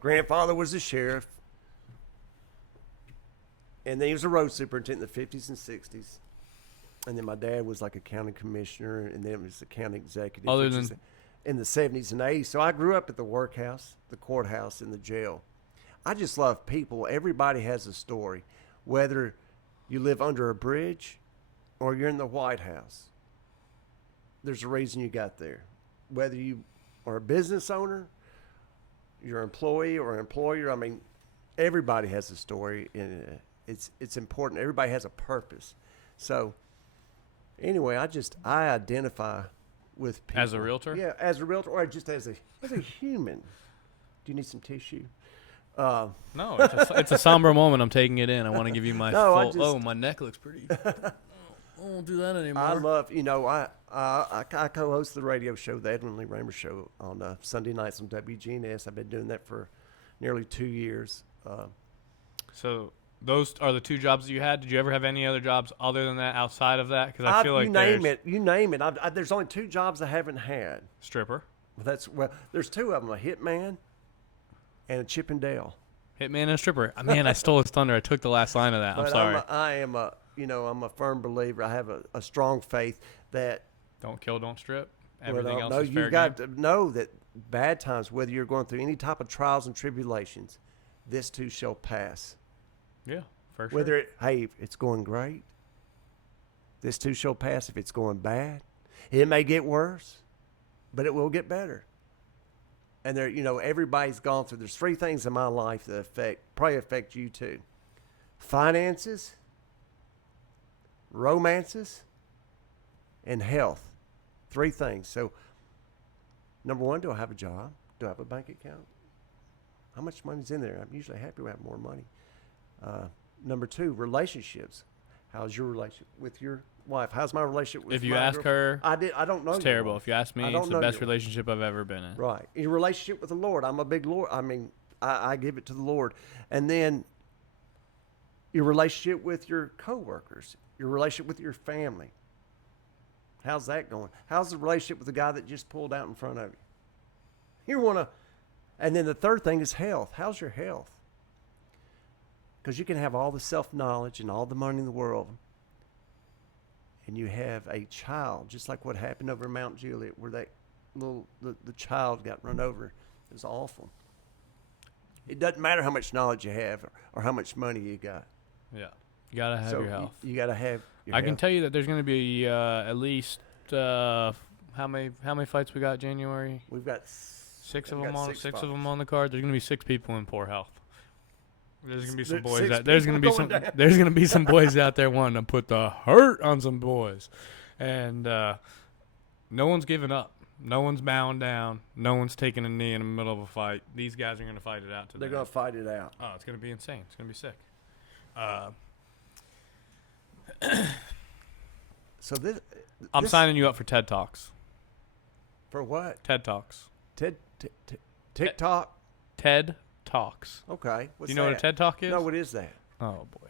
Grandfather was the sheriff. And then he was a road superintendent in the 50s and 60s. And then my dad was like a county commissioner, and then it was a county executive in the 70s and 80s. So I grew up at the workhouse, the courthouse, and the jail. I just love people. Everybody has a story, whether you live under a bridge or you're in the White House. There's a reason you got there. Whether you are a business owner, you're an employee or an employer, I mean, everybody has a story, and it's important. Everybody has a purpose. So anyway, I identify with people. As a realtor? Yeah, as a realtor, or just as a human. Do you need some tissue? No, it's a somber moment. I'm taking it in. I want to give you my full. My neck looks pretty. I won't do that anymore. I love, I co-host the radio show, the Edwin Lee Raymer Show, on Sunday nights on WGNS. I've been doing that for nearly 2 years. So those are the two jobs that you had. Did you ever have any other jobs other than that, outside of that? Because I feel like you name it. There's only 2 jobs I haven't had. Stripper. There's 2 of them: a hitman and a Chippendale. Hitman and a stripper. Man, I stole his thunder. I took the last line of that. I'm sorry. I'm a firm believer. I have a strong faith that don't kill, don't strip. Everything else is fair game. You've got to know that bad times, whether you're going through any type of trials and tribulations, this too shall pass. Yeah, For sure. Whether if it's going great, this too shall pass. If it's going bad, it may get worse, but it will get better. And there, everybody's gone through. There's 3 things in my life that probably affect you too: finances, romances, and health. 3 things. So, number 1, do I have a job? Do I have a bank account? How much money's in there? I'm usually happy we have more money. Number 2, relationships. How's your relationship with your wife? How's my relationship with If you my ask her, I don't know. it's terrible. Wife. If you ask me, it's the best relationship I've ever been in. Right. Your relationship with the Lord. I'm a big Lord. I mean, I give it to the Lord. And then your relationship with your coworkers, your relationship with your family. How's that going? How's the relationship with the guy that just pulled out in front of you? And then the third thing is health. How's your health? Because you can have all the self-knowledge and all the money in the world, and you have a child, just like what happened over Mount Juliet, where that the child got run over. It was awful. It doesn't matter how much knowledge you have or how much money you got. Yeah. You got to have your health. You got to have your I health. can tell you that there's going to be at least how many fights we got January? We've got 6 of them on the card. There's going to be 6 people in poor health. There's gonna be some boys. There's gonna be some boys out there wanting to put the hurt on some boys, and no one's giving up. No one's bowing down. No one's taking a knee in the middle of a fight. These guys are gonna fight it out today. They're gonna fight it out. Oh, it's gonna be insane. It's gonna be sick. So this. I'm signing you up for TED Talks. For what? TED Talks. TikTok. TED Talks. Okay. Do you know what a TED Talk is? No, what is that? Oh boy.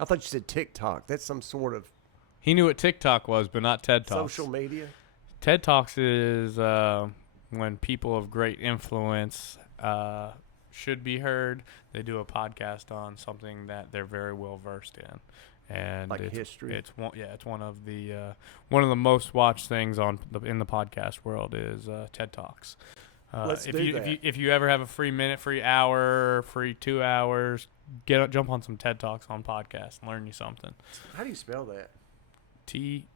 I thought you said TikTok. That's some sort of He knew what TikTok was, but not TED Talks. social media. TED Talks is when people of great influence should be heard. They do a podcast on something that they're very well versed in, and like history. It's one of the most watched things in the podcast world is TED Talks. If you ever have a free minute, free hour, free 2 hours, jump on some TED Talks on podcast and learn you something. How do you spell that? TED.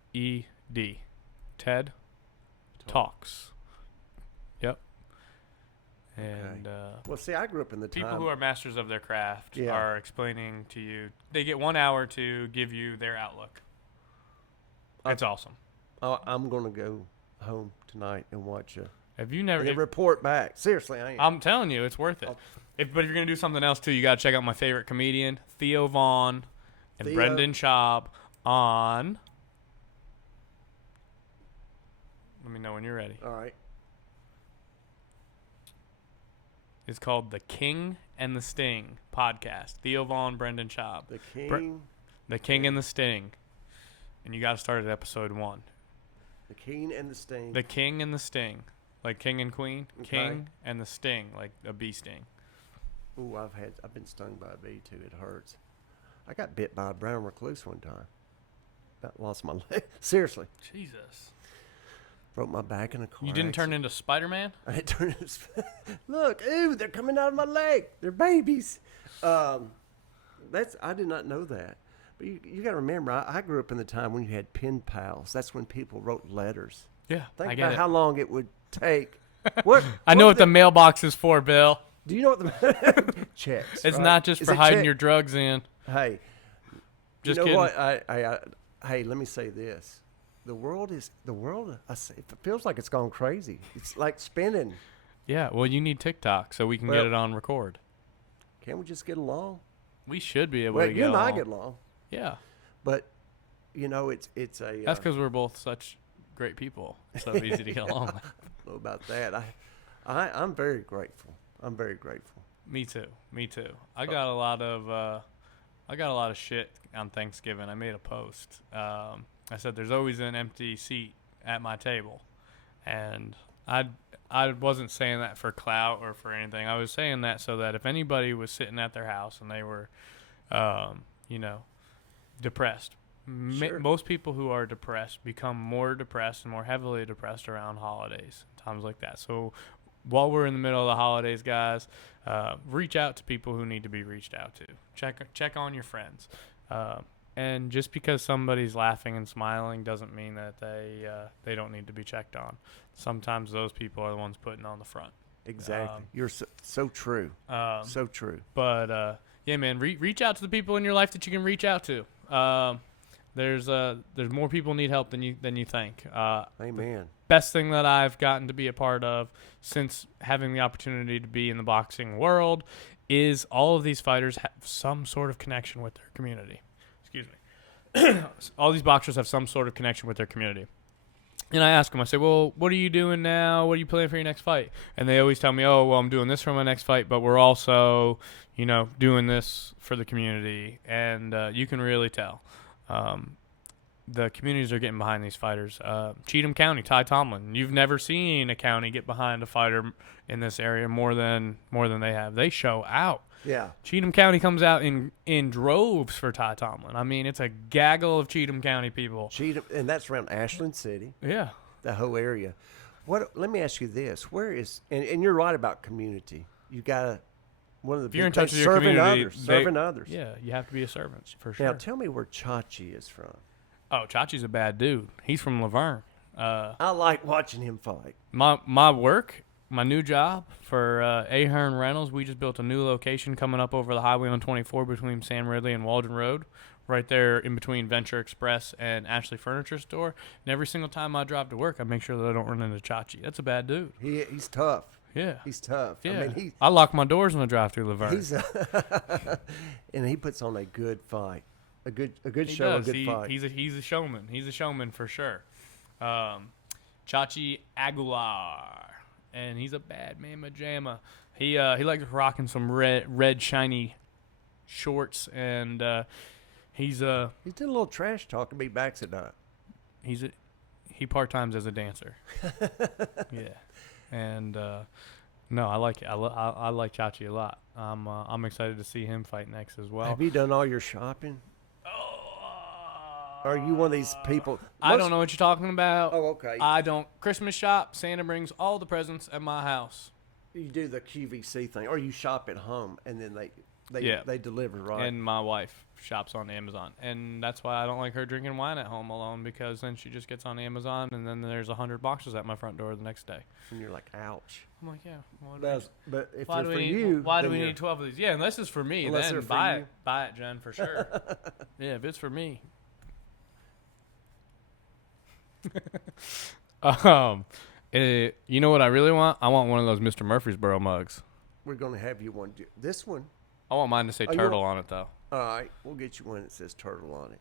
TED Talks. Yep. And well, see, I grew up in the people time. who are masters of their craft are explaining to you. They get 1 hour to give you their outlook. It's awesome. I'm going to go home tonight and watch Have you never report back? Seriously, I am. I'm telling you, it's worth it. But if you're gonna do something else too, you gotta check out my favorite comedian, Theo Vaughn, and Brendan Schaub on. Let me know when you're ready. All right. It's called The King and the Sting podcast. Theo Vaughn, Brendan Schaub. The King. The King and the Sting. And you got to start at episode 1. The King and the Sting. The King and the Sting. Like King and Queen. Okay. King and the Sting. Like a bee sting. Ooh, I've been stung by a bee too. It hurts. I got bit by a brown recluse one time. About lost my leg. Seriously. Jesus. Broke my back in a car. You didn't turn into Spider-Man? I turned into look, ooh, they're coming out of my leg. They're babies. I did not know that. But you got to remember, I grew up in the time when you had pen pals. That's when people wrote letters. Yeah, Think I get about it. how long it would take. What I know what the mailbox is for, Bill. Do you know what the checks? It's right? not just Is for it hiding check? your drugs in. Hey, Just you know kidding. what? Hey, let me say this: the world. It feels like it's gone crazy. It's like spinning. Yeah, well, you need TikTok so we can get it on record. Can't we just get along? We should be able Well, to you get and along. I get along, Yeah, but it's a. that's because we're both such great people. So easy to get along with. I don't know about that. I'm very grateful. I'm very grateful. Me too. I got a lot of shit on Thanksgiving. I made a post. I said there's always an empty seat at my table, and I wasn't saying that for clout or for anything. I was saying that so that if anybody was sitting at their house and they were, depressed. Sure. Most people who are depressed become more depressed and more heavily depressed around holidays, times like that. So while we're in the middle of the holidays, guys, reach out to people who need to be reached out to. Check on your friends. And just because somebody's laughing and smiling doesn't mean that they don't need to be checked on. Sometimes those people are the ones putting on the front. Exactly. You're so true. So true. But yeah, man, reach out to the people in your life that you can reach out to. There's more people need help than you think. Amen. Best thing that I've gotten to be a part of since having the opportunity to be in the boxing world is all of these fighters have some sort of connection with their community. Excuse me. All these boxers have some sort of connection with their community. And I ask them, I say, well, what are you doing now? What are you planning for your next fight? And they always tell me, oh, well, I'm doing this for my next fight, but we're also, doing this for the community. And you can really tell. The communities are getting behind these fighters. Cheatham County, Ty Tomlin. You've never seen a county get behind a fighter in this area more than they have. They show out. Yeah. Cheatham County comes out in droves for Ty Tomlin. I mean, it's a gaggle of Cheatham County people. Cheatham, and that's around Ashland City. Yeah. The whole area. Let me ask you this: where is and you're right about community. You gotta one of the if you're in touch with your serving community, others, serving others. Yeah, you have to be a servant for sure. Now tell me where Chachi is from. Oh, Chachi's a bad dude. He's from Laverne. I like watching him fight. My work. My new job for Ahern Reynolds, we just built a new location coming up over the highway on 24 between Sam Ridley and Waldron Road, right there in between Venture Express and Ashley Furniture Store. And every single time I drive to work, I make sure that I don't run into Chachi. That's a bad dude. He's tough. Yeah. He's tough. Yeah. I mean, I lock my doors when I drive through Laverne. And he puts on a good fight. A good He show, does. a good fight. He's a showman. He's a showman for sure. Chachi Aguilar. And he's a bad man pajama. He likes rocking some red shiny shorts, and he's did a little trash talking me backs at night. He part-times as a dancer. Yeah, and no, I like it. I like Chachi a lot. I'm excited to see him fight next as well. Have you done all your shopping? Are you one of these people? I don't know what you're talking about. Oh, okay. I don't. Christmas shop, Santa brings all the presents at my house. You do the QVC thing, or you shop at home and then they deliver, right? And my wife shops on Amazon, and that's why I don't like her drinking wine at home alone, because then she just gets on Amazon, and then there's 100 boxes at my front door the next day. And you're like, ouch. I'm like, yeah. But if why they're do for we you, why do we need 12 of these? Yeah, unless it's for me, Unless then they're for buy you. it. Buy it, Jen, for sure. Yeah, if it's for me. You know what I really want? I want one of those Mr. Murfreesboro mugs. We're gonna have you one. This one. I want mine to say turtle on it, though. All right, we'll get you one that says turtle on it.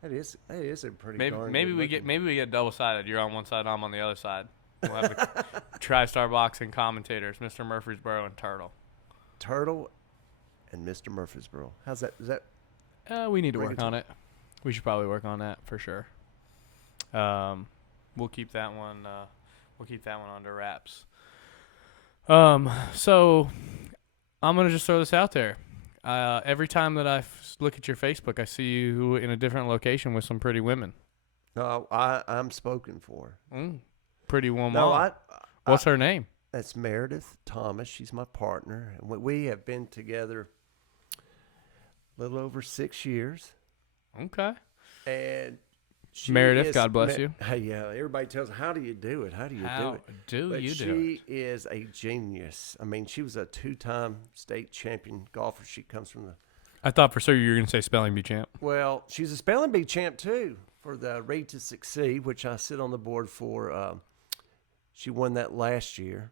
That is a pretty. Maybe we get double sided. You're on one side, I'm on the other side. We'll have the TriStar Boxing commentators, Mr. Murfreesboro and Turtle. Turtle and Mr. Murfreesboro. How's that? Is that? We need to work on it. We should probably work on that for sure. We'll keep that one. We'll keep that one under wraps. So I'm gonna just throw this out there. Every time that I look at your Facebook, I see you in a different location with some pretty women. No, I'm spoken for. Pretty woman. No, What's her name? That's Meredith Thomas. She's my partner. We have been together a little over 6 years. Okay. And Meredith, God bless you. Yeah, everybody tells her, how do you do it? How do you do it? She is a genius. I mean, she was a 2-time state champion golfer. She comes from the... I thought for sure you were going to say spelling bee champ. Well, she's a spelling bee champ, too, for the Read to Succeed, which I sit on the board for. She won that last year.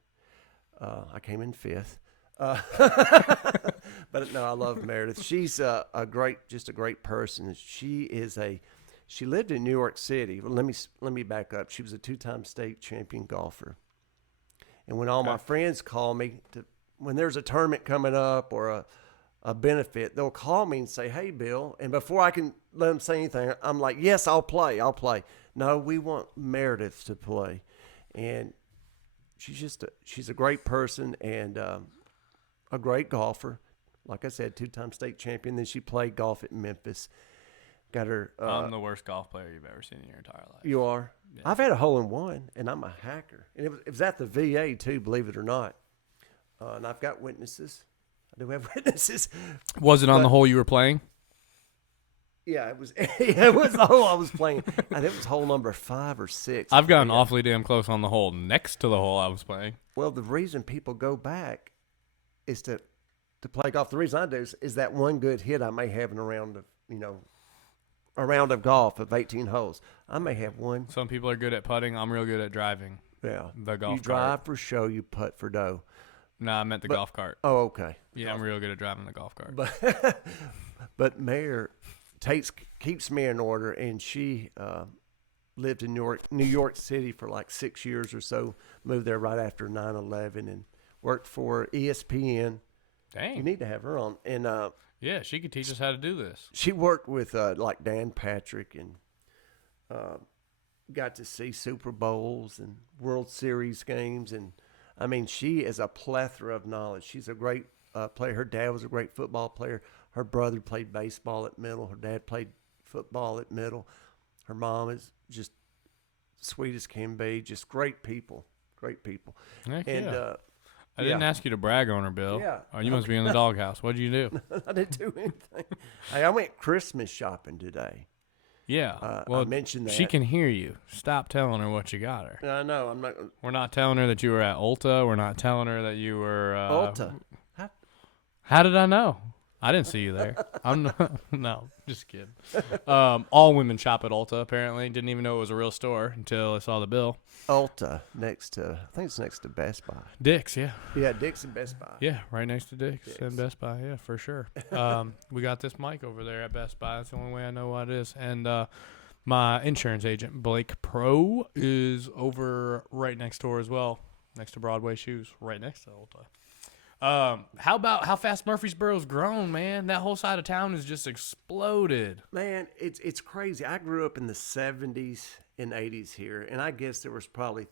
I came in 5th. But no, I love Meredith. She's a great person. She lived in New York City. Well, let me back up. She was a 2-time state champion golfer. And when all my friends call me when there's a tournament coming up or a benefit, they'll call me and say, "Hey, Bill." And before I can let them say anything, I'm like, "Yes, I'll play. No, we want Meredith to play. And she's a great person and a great golfer. Like I said, 2-time state champion. Then she played golf at Memphis. Got her. I'm the worst golf player you've ever seen in your entire life. You are? Yeah. I've had a hole-in-one, and I'm a hacker. And it was at the VA, too, believe it or not. And I've got witnesses. I do have witnesses. Was it on the hole you were playing? Yeah, it was. It was the hole I was playing. I think it was hole number 5 or 6. I've gotten awfully damn close on the hole next to the hole I was playing. Well, the reason people go back is to play golf. The reason I do is that one good hit I may have in a round of, a round of golf of 18 holes. I may have one. Some people are good at putting. I'm real good at driving. Yeah. The golf You drive for show, you putt for dough. No, I meant the golf cart. Oh, okay. Yeah, I'm real good at driving the golf cart. But Mayor keeps me in order, and she lived in New York City for like 6 years or so, moved there right after 9/11 and worked for ESPN. Dang. You need to have her on. And yeah, she could teach us how to do this. she worked with like Dan Patrick and got to see Super Bowls and World Series games. And I mean, she is a plethora of knowledge. She's a great player. Her dad was a great football player. Her brother played baseball at Middle. Her dad played football at Middle. Her mom is just sweet as can be. Just great people. Great people. Heck And yeah. I didn't ask you to brag on her, Bill. Yeah. Oh, you must be in the doghouse. What'd you do? I didn't do anything. Hey, I went Christmas shopping today. Yeah. I mentioned that. She can hear you. Stop telling her what you got her. I know. I'm not. We're not telling her that you were at Ulta. We're not telling her that you were. Ulta. How did I know? I didn't see you there. I'm not, no, just kidding. All women shop at Ulta, apparently. Didn't even know it was a real store until I saw the bill. Ulta, I think it's next to Best Buy. Dick's, yeah. Yeah, Dick's and Best Buy. Yeah, right next to Dick's and Best Buy, yeah, for sure. We got this mic over there at Best Buy. That's the only way I know what it is. And my insurance agent, Blake Pro, is over right next door as well, next to Broadway Shoes, right next to Ulta. How about how fast Murfreesboro's grown, man? That whole side of town has just exploded. Man, it's crazy. I grew up in the 70s and 80s here, and I guess there was probably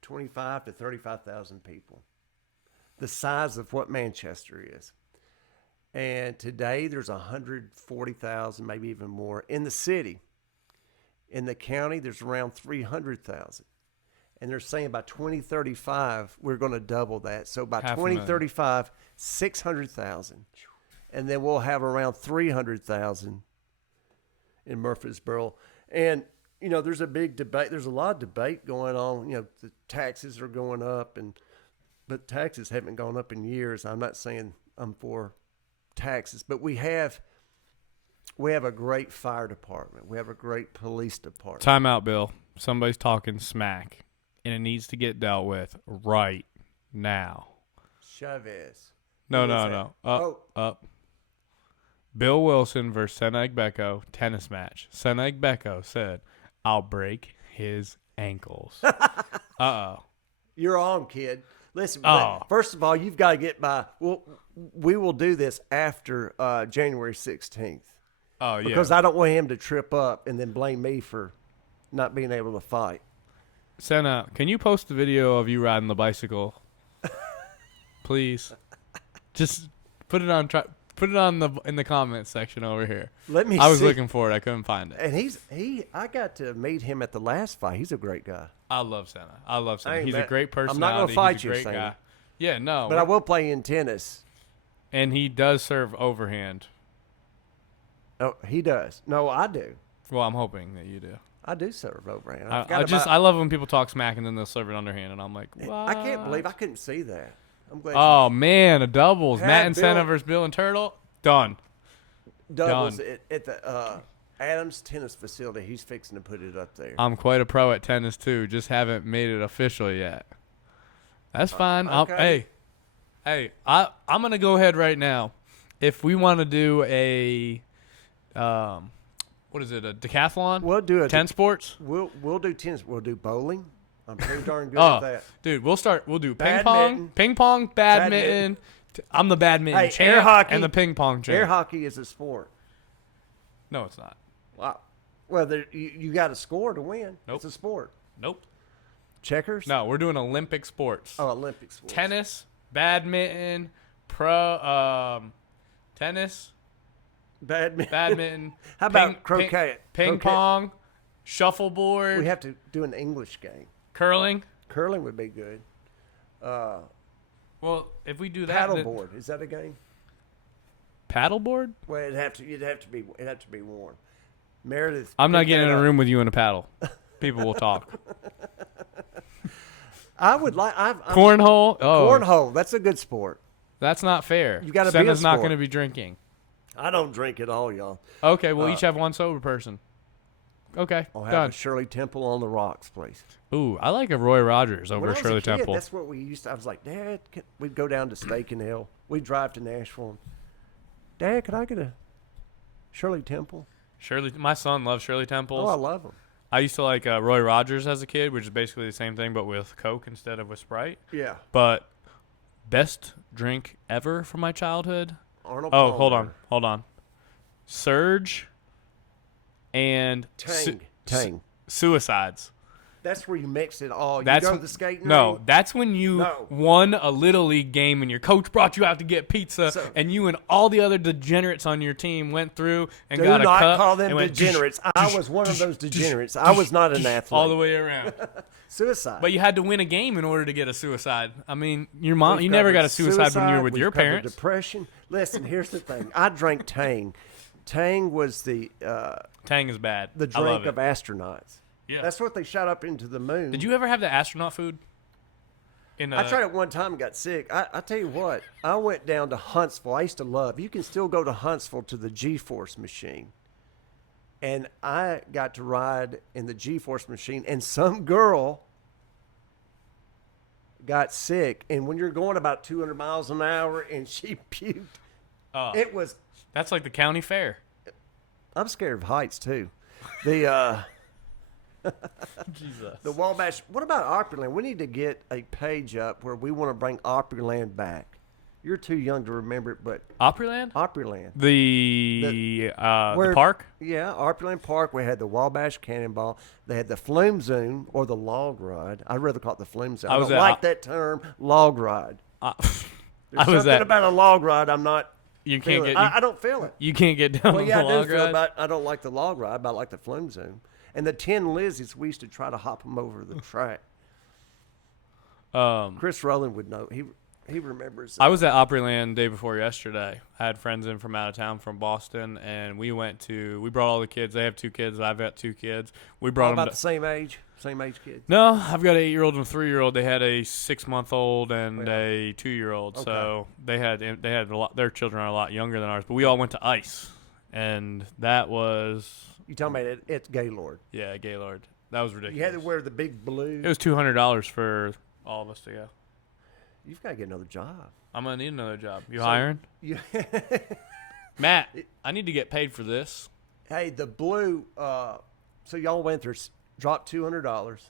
25 to 35,000 people, the size of what Manchester is. And today there's 140,000, maybe even more in the city. In the county, there's around 300,000. And they're saying by 2035, we're going to double that. So by 2035, 600,000. And then we'll have around 300,000 in Murfreesboro. And, there's a big debate. There's a lot of debate going on. The taxes are going up, but taxes haven't gone up in years. I'm not saying I'm for taxes, but we have a great fire department. We have a great police department. Time out, Bill. Somebody's talking smack. And it needs to get dealt with right now. Chavez. No. Up. Bill Wilson versus Seneg Beko tennis match. Seneg Beko said, "I'll break his ankles." Uh-oh. You're on, kid. Listen, first of all, you've got to get by. Well, we will do this after January 16th. Oh, yeah. Because I don't want him to trip up and then blame me for not being able to fight. Senna, can you post the video of you riding the bicycle, please? Just put it on. In the comments section over here. Let me. I was looking for it. I couldn't find it. And I got to meet him at the last fight. He's a great guy. I love Senna. He's a great personality. I'm not going to fight He's you, a great Senna. guy. Yeah, no. But I will play in tennis. And he does serve overhand. Oh, he does. No, I do. Well, I'm hoping that you do. I do serve overhand. I love when people talk smack and then they'll serve it underhand, and I'm like, what? I can't believe I couldn't see that. I'm glad. Oh man, a doubles. Had Matt and Bill- Senna versus Bill and Turtle. Done. doubles done. at the Adams Tennis Facility. He's fixing to put it up there. I'm quite a pro at tennis too. Just haven't made it official yet. That's fine. okay. I'm gonna go ahead right now. If we want to do a what is it? A decathlon? We'll do 10 sports. We'll do tennis. We'll do bowling. I'm pretty darn good Oh, at that. dude, we'll do Badminton. ping pong, badminton. I'm the badminton Hey, champ air hockey. and the ping pong champ. Air hockey is a sport. No, it's not. Well, you got to score to win. Nope. It's a sport. Nope. Checkers? No, we're doing Olympic sports. Oh, Olympic sports. Tennis, badminton, tennis, Badminton. How about croquet? Ping pong, shuffleboard. We have to do an English game. Curling. Curling would be good. Well, if we do that, paddleboard, is that a game? Paddleboard? Well, it'd have to be warm. Meredith, I'm not getting in a room with you in a paddle. People will talk. I would like cornhole. Oh, cornhole. That's a good sport. That's not fair. You got to be Senna's not going to be drinking. I don't drink at all, y'all. Okay, we'll each have one sober person. Okay, I'll have done. a Shirley Temple on the rocks, please. Ooh, I like a Roy Rogers over when Shirley I was a kid, Temple. That's what we used to. I was like, Dad, we'd go down to Steak and Hill. We'd drive to Nashville. Dad, could I get a Shirley Temple? My son loves Shirley Temples. Oh, I love them. I used to like Roy Rogers as a kid, which is basically the same thing, but with Coke instead of with Sprite. Yeah. But best drink ever from my childhood? Arnold Oh, Palmer. hold on. Surge and Tang. Suicides. That's where you mix it all. You That's go to the skating No, rink? that's when you won a Little League game and your coach brought you out to get pizza, and you and all the other degenerates on your team went through and got a cup. Do not call them and went degenerates. I was one of those degenerates. I was not an athlete. all the way around. Suicide. But you had to win a game in order to get a suicide. I mean, your mom. You never got a suicide when you were with your parents. Depression. Listen, here's the thing. I drank Tang. Tang was the Tang is bad. The drink of astronauts. Yeah. That's what they shot up into the moon. Did you ever have the astronaut food? I tried it one time and got sick. I tell you what, I went down to Huntsville. I used to love. You can still go to Huntsville to the G-Force machine. And I got to ride in the G-Force machine, and some girl got sick. And when you're going about 200 miles an hour and she puked, it was... That's like the county fair. I'm scared of heights, too. The... Jesus. The Wabash. What about Opryland? We need to get a page up where we want to bring Opryland back. You're too young to remember it, but Opryland? Opryland. The park? Yeah, Opryland Park. We had the Wabash Cannonball. They had the Flume Zoom or the log ride. I'd rather call it the Flume Zoom. I don't like that term, log ride. There's something about a log ride I'm not. You can't get. I don't feel it. You can't get down on the log ride. I don't like the log ride, but I like the Flume Zoom. And the 10 Lizzies, we used to try to hop them over the track. Chris Rowland would know. He remembers. I was at Opryland day before yesterday. I had friends in from out of town from Boston, and we brought all the kids. They have 2 kids. I've got 2 kids. We brought them about the same age kids. No, I've got an 8-year-old and a 3-year-old. They had a 6-month-old and a 2-year-old. Okay. So they had a lot. Their children are a lot younger than ours. But we all went to ice, and that was. You talking about it at Gaylord? Yeah, Gaylord. That was ridiculous. You had to wear the big blue. It was $200 for all of us to go. You've got to get another job. I'm gonna need another job. You hiring? Yeah. Matt, I need to get paid for this. Hey, the blue. So y'all went there, dropped $200,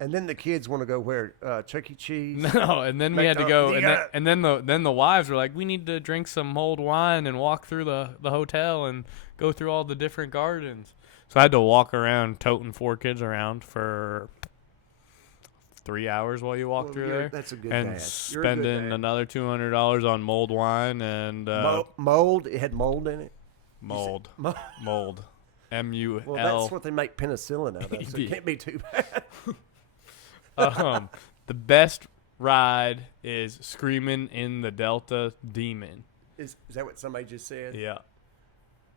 and then the kids want to go where? Chuck E. Cheese. No, and then we had to go, and then the wives were like, we need to drink some mulled wine and walk through the hotel and go through all the different gardens. So I had to walk around toting 4 kids around for 3 hours while you walk through there. That's a good and dad. Spending another $200 on mulled wine and mold. It had mold in it. Mold. Mold. MUL. Well, that's what they make penicillin out of. So it can't be too bad. The best ride is Screaming in the Delta Demon. Is that what somebody just said? Yeah.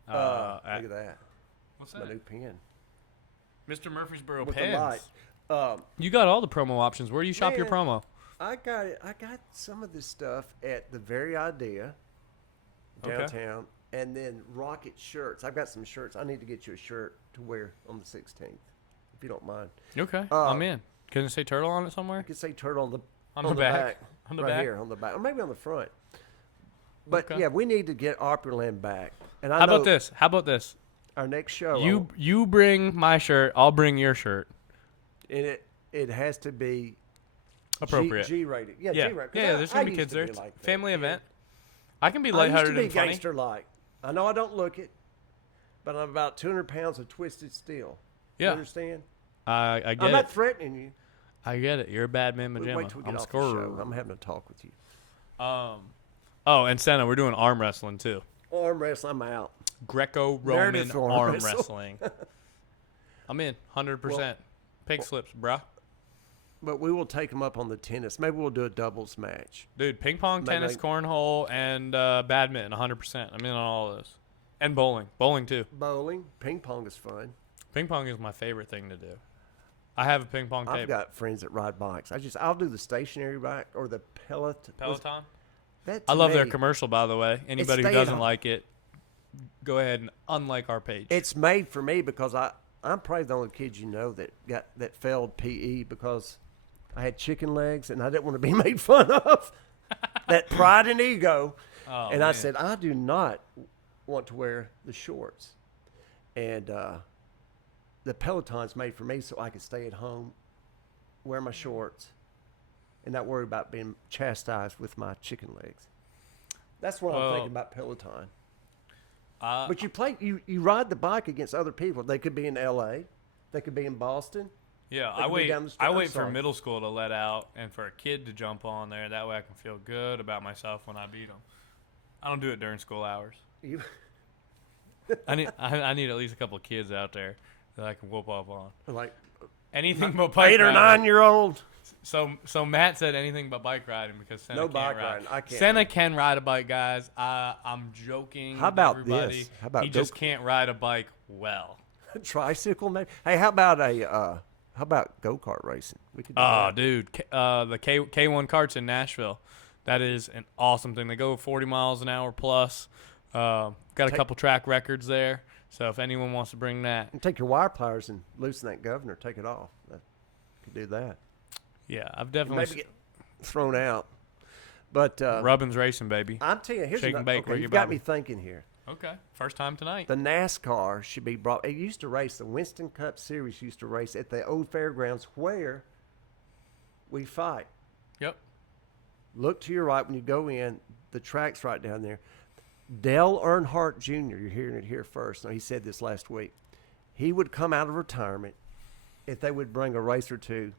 Look at that. What's that? My new pen. Mr. Murfreesboro with pens. The light. You got all the promo options. Where do you shop your promo? I got it. I got some of this stuff at the Very Idea downtown, and then Rocket Shirts. I've got some shirts. I need to get you a shirt to wear on the 16th, if you don't mind. Okay, I'm in. Can it say turtle on it somewhere? You can say turtle on the back. On the back. Here, on the back, or maybe on the front. But yeah, we need to get Opryland back. And How about this? Our next show. You bring my shirt. I'll bring your shirt. And it has to be appropriate. G-rated. Yeah, G-rated. Yeah, there's gonna be kids there. Like family event. I can be lighthearted and funny. Gangster-like. I know I don't look it, but I'm about 200 pounds of twisted steel. Yeah. You understand? I get it. I'm not threatening you. I get it. You're a bad man, Majama. Wait till we get off the show. I'm having a talk with you. Oh, and Senna, we're doing arm wrestling too. Arm wrestling, I'm out. Greco-Roman Meredith arm arm wrestle. wrestling. I'm in 100%. Pig slips, bruh. But we will take them up on the tennis. Maybe we'll do a doubles match. Dude, ping pong, tennis, cornhole, and badminton, 100%. I'm in on all of those. And bowling. Bowling, too. Bowling, ping pong is fun. Ping pong is my favorite thing to do. I have a ping pong table. I've got friends that ride bikes. I'll do the stationary bike or the Peloton? That I love me, their commercial, by the way. Anybody who doesn't like it, go ahead and unlike our page. It's made for me because I'm probably the only kid that failed PE because I had chicken legs and I didn't want to be made fun of. That pride and ego. Oh, and man. I said, I do not want to wear the shorts. And the Peloton's made for me so I can stay at home, wear my shorts, and not worry about being chastised with my chicken legs. That's what I'm thinking about Peloton. But you ride the bike against other people. They could be in L.A. They could be in Boston. Yeah, I wait for middle school to let out and for a kid to jump on there. That way I can feel good about myself when I beat them. I don't do it during school hours. I need at least a couple of kids out there that I can whoop up on. Like anything but bike 8 or 9 year old. So Matt said anything but bike riding because Senna can't bike ride. riding. I can't. Senna can ride a bike, guys. I'm joking. How about everybody. this? How about he just can't ride a bike well. Tricycle, maybe. Hey, how about go-kart racing? We could do that. Dude, the K1 karts in Nashville. That is an awesome thing. They go 40 miles an hour plus. Got a couple track records there. So if anyone wants to bring that. And take your wire pliers and loosen that governor. Take it off. Could do that. Yeah, I've definitely. Maybe get thrown out. But Rubbin's racing, baby. I'm telling you, here's Shake and bake, okay, Ricky you've got Bobby. me thinking here. Okay, first time tonight. The NASCAR should be brought. It used to race, the Winston Cup Series used to race at the old fairgrounds where we fight. Yep. Look to your right when you go in. The track's right down there. Dale Earnhardt Jr., you're hearing it here first. Now, he said this last week. He would come out of retirement if they would bring a race or two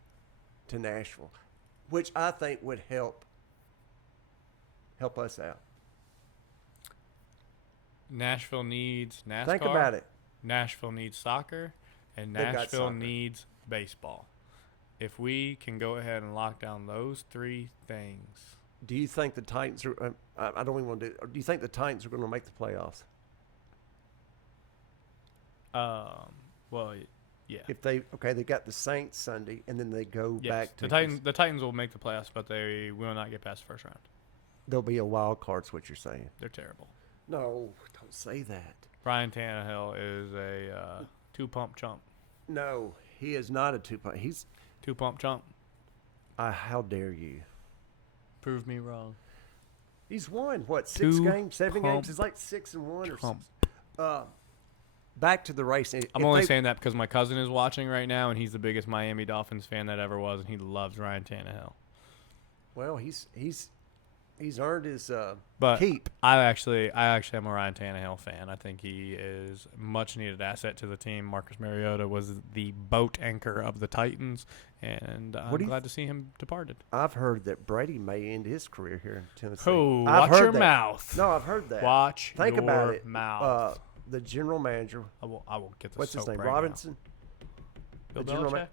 to Nashville, which I think would help us out. Nashville needs NASCAR. Think about it. Nashville needs soccer, and They've got Nashville soccer. needs baseball. If we can go ahead and lock down those three things. Do you think the Titans are? I don't even want to do. Do you think the Titans are going to make the playoffs? Well, yeah. If they got the Saints Sunday, and then they go Yes, back to the Titans will make the playoffs, but they will not get past the first round. There'll be a wild card. Is what you're saying? They're terrible. No, don't say that. Ryan Tannehill is a two-pump chump. No, he is not a two-point. He's Two-pump chump. how dare you? Prove me wrong. He's won what 6 games, 7 Two-pump games? It's like 6-1 or chump. something. Back to the race. I'm only saying that because my cousin is watching right now, and he's the biggest Miami Dolphins fan that ever was, and he loves Ryan Tannehill. Well, he's earned his But keep. I actually am a Ryan Tannehill fan. I think he is a much needed asset to the team. Marcus Mariota was the boat anchor of the Titans, and I'm glad to see him departed. I've heard that Brady may end his career here in Tennessee. Oh, I've watch heard your that. mouth. No, I've heard that. Think your about it. mouth. The general manager. I will get the What's his soap name? right now. Robinson. Bill the general Belichick?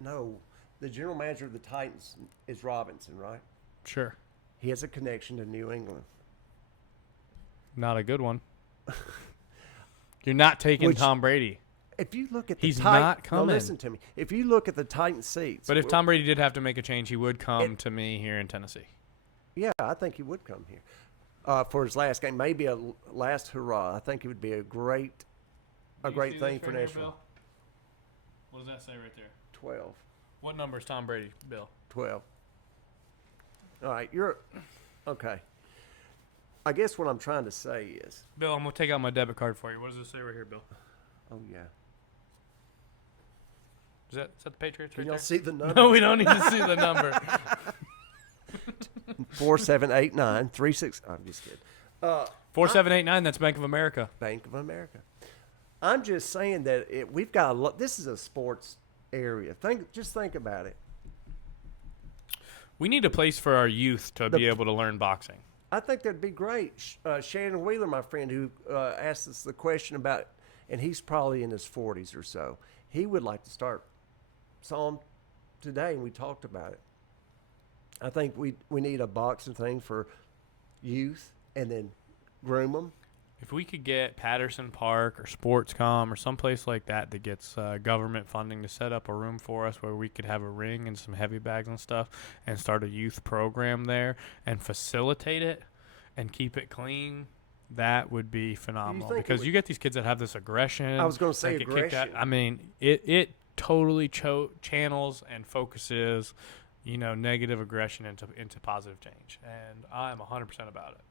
No, the general manager of the Titans is Robinson, right? Sure. He has a connection to New England. Not a good one. You're not taking Tom Brady. If you look at the He's not coming. No, listen to me. If you look at the Titan seats. But if Tom Brady did have to make a change, he would come to me here in Tennessee. Yeah, I think he would come here for his last game. Maybe a last hurrah. I think it would be a great thing for Nashville. What does that say right there? 12. What number is Tom Brady, Bill? 12. All right, okay. I guess what I'm trying to say is. Bill, I'm going to take out my debit card for you. What does it say right here, Bill? Oh, yeah. Is that the Patriots Can right y'all there? see the number? No, we don't need to see the number. 4789 36. I'm just kidding. 4789, that's Bank of America. Bank of America. I'm just saying that we've got a lot. This is a sports area. Just think about it. We need a place for our youth to be able to learn boxing. I think that'd be great. Shannon Wheeler, my friend, who asked us the question about, and he's probably in his 40s or so. He would like to start. Saw him today, and we talked about it. I think we need a boxing thing for youth, and then groom them. If we could get Patterson Park or Sportscom or someplace like that that gets government funding to set up a room for us where we could have a ring and some heavy bags and stuff and start a youth program there and facilitate it and keep it clean, that would be phenomenal. Because you get these kids that have this aggression. I was going to say aggression. I mean, it totally channels and focuses, negative aggression into positive change. And I'm 100% about it.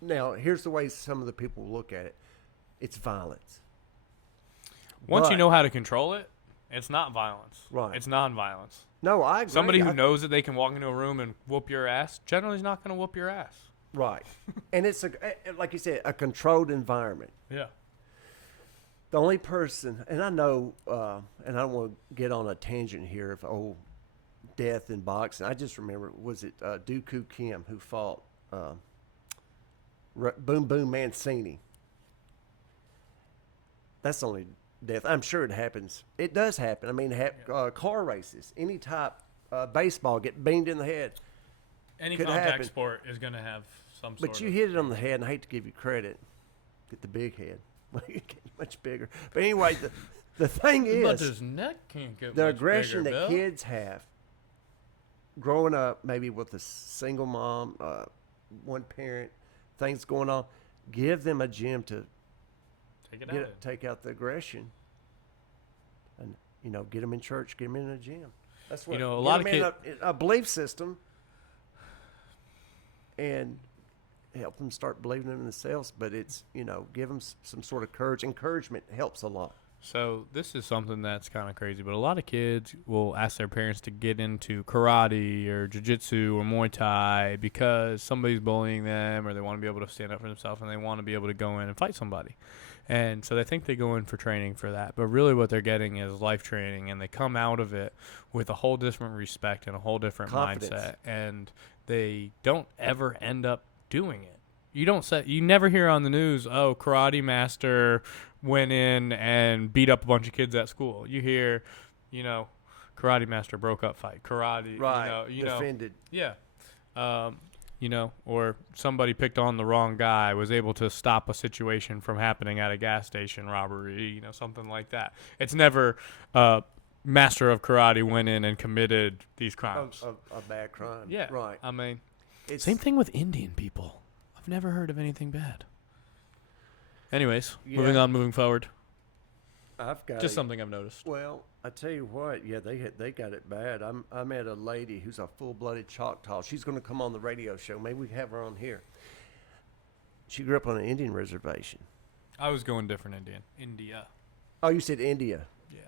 Now, here's the way some of the people look at it. It's violence. Once you know how to control it, it's not violence. Right. It's non-violence. No, I agree. Somebody who knows that they can walk into a room and whoop your ass generally is not going to whoop your ass. Right. And it's, like you said, a controlled environment. Yeah. The only person, and I know, and I don't want to get on a tangent here of old death in boxing. I just remember, was it Dooku Kim who fought Boom Boom Mancini? That's the only death. I'm sure it happens. It does happen. I mean, car races, any type, baseball, get beamed in the head. Any Could contact happen. Sport is going to have some sort But you hit it on the head, and I hate to give you credit. Get the big head. You get much bigger. But anyway, the thing is, but his neck can't get the much aggression bigger, that Bill. kids have growing up, maybe with a single mom, one parent, things going on, give them a gym to take out the aggression, and get them in church, get them in a gym. That's what a lot of kids a belief system, and help them start believing in themselves. But it's give them some sort of courage. Encouragement helps a lot. So this is something that's kind of crazy, but a lot of kids will ask their parents to get into karate or jiu-jitsu or Muay Thai because somebody's bullying them or they want to be able to stand up for themselves and they want to be able to go in and fight somebody. And so they think they go in for training for that, but really what they're getting is life training, and they come out of it with a whole different respect and a whole different mindset, and they don't ever end up doing it. You never hear on the news, oh, karate master went in and beat up a bunch of kids at school. You hear, karate master broke up fight. Karate, right? Defended. Yeah. Or somebody picked on the wrong guy, was able to stop a situation from happening at a gas station robbery, something like that. It's never master of karate went in and committed these crimes. A bad crime. Yeah. Right. I mean, same thing with Indian people. I've never heard of anything bad. Anyways, moving forward. I've got something I've noticed. Well, I tell you what, they got it bad. I met a lady who's a full-blooded Choctaw. She's going to come on the radio show. Maybe we can have her on here. She grew up on an Indian reservation. I was going different Indian. India. Oh, you said India. Yeah.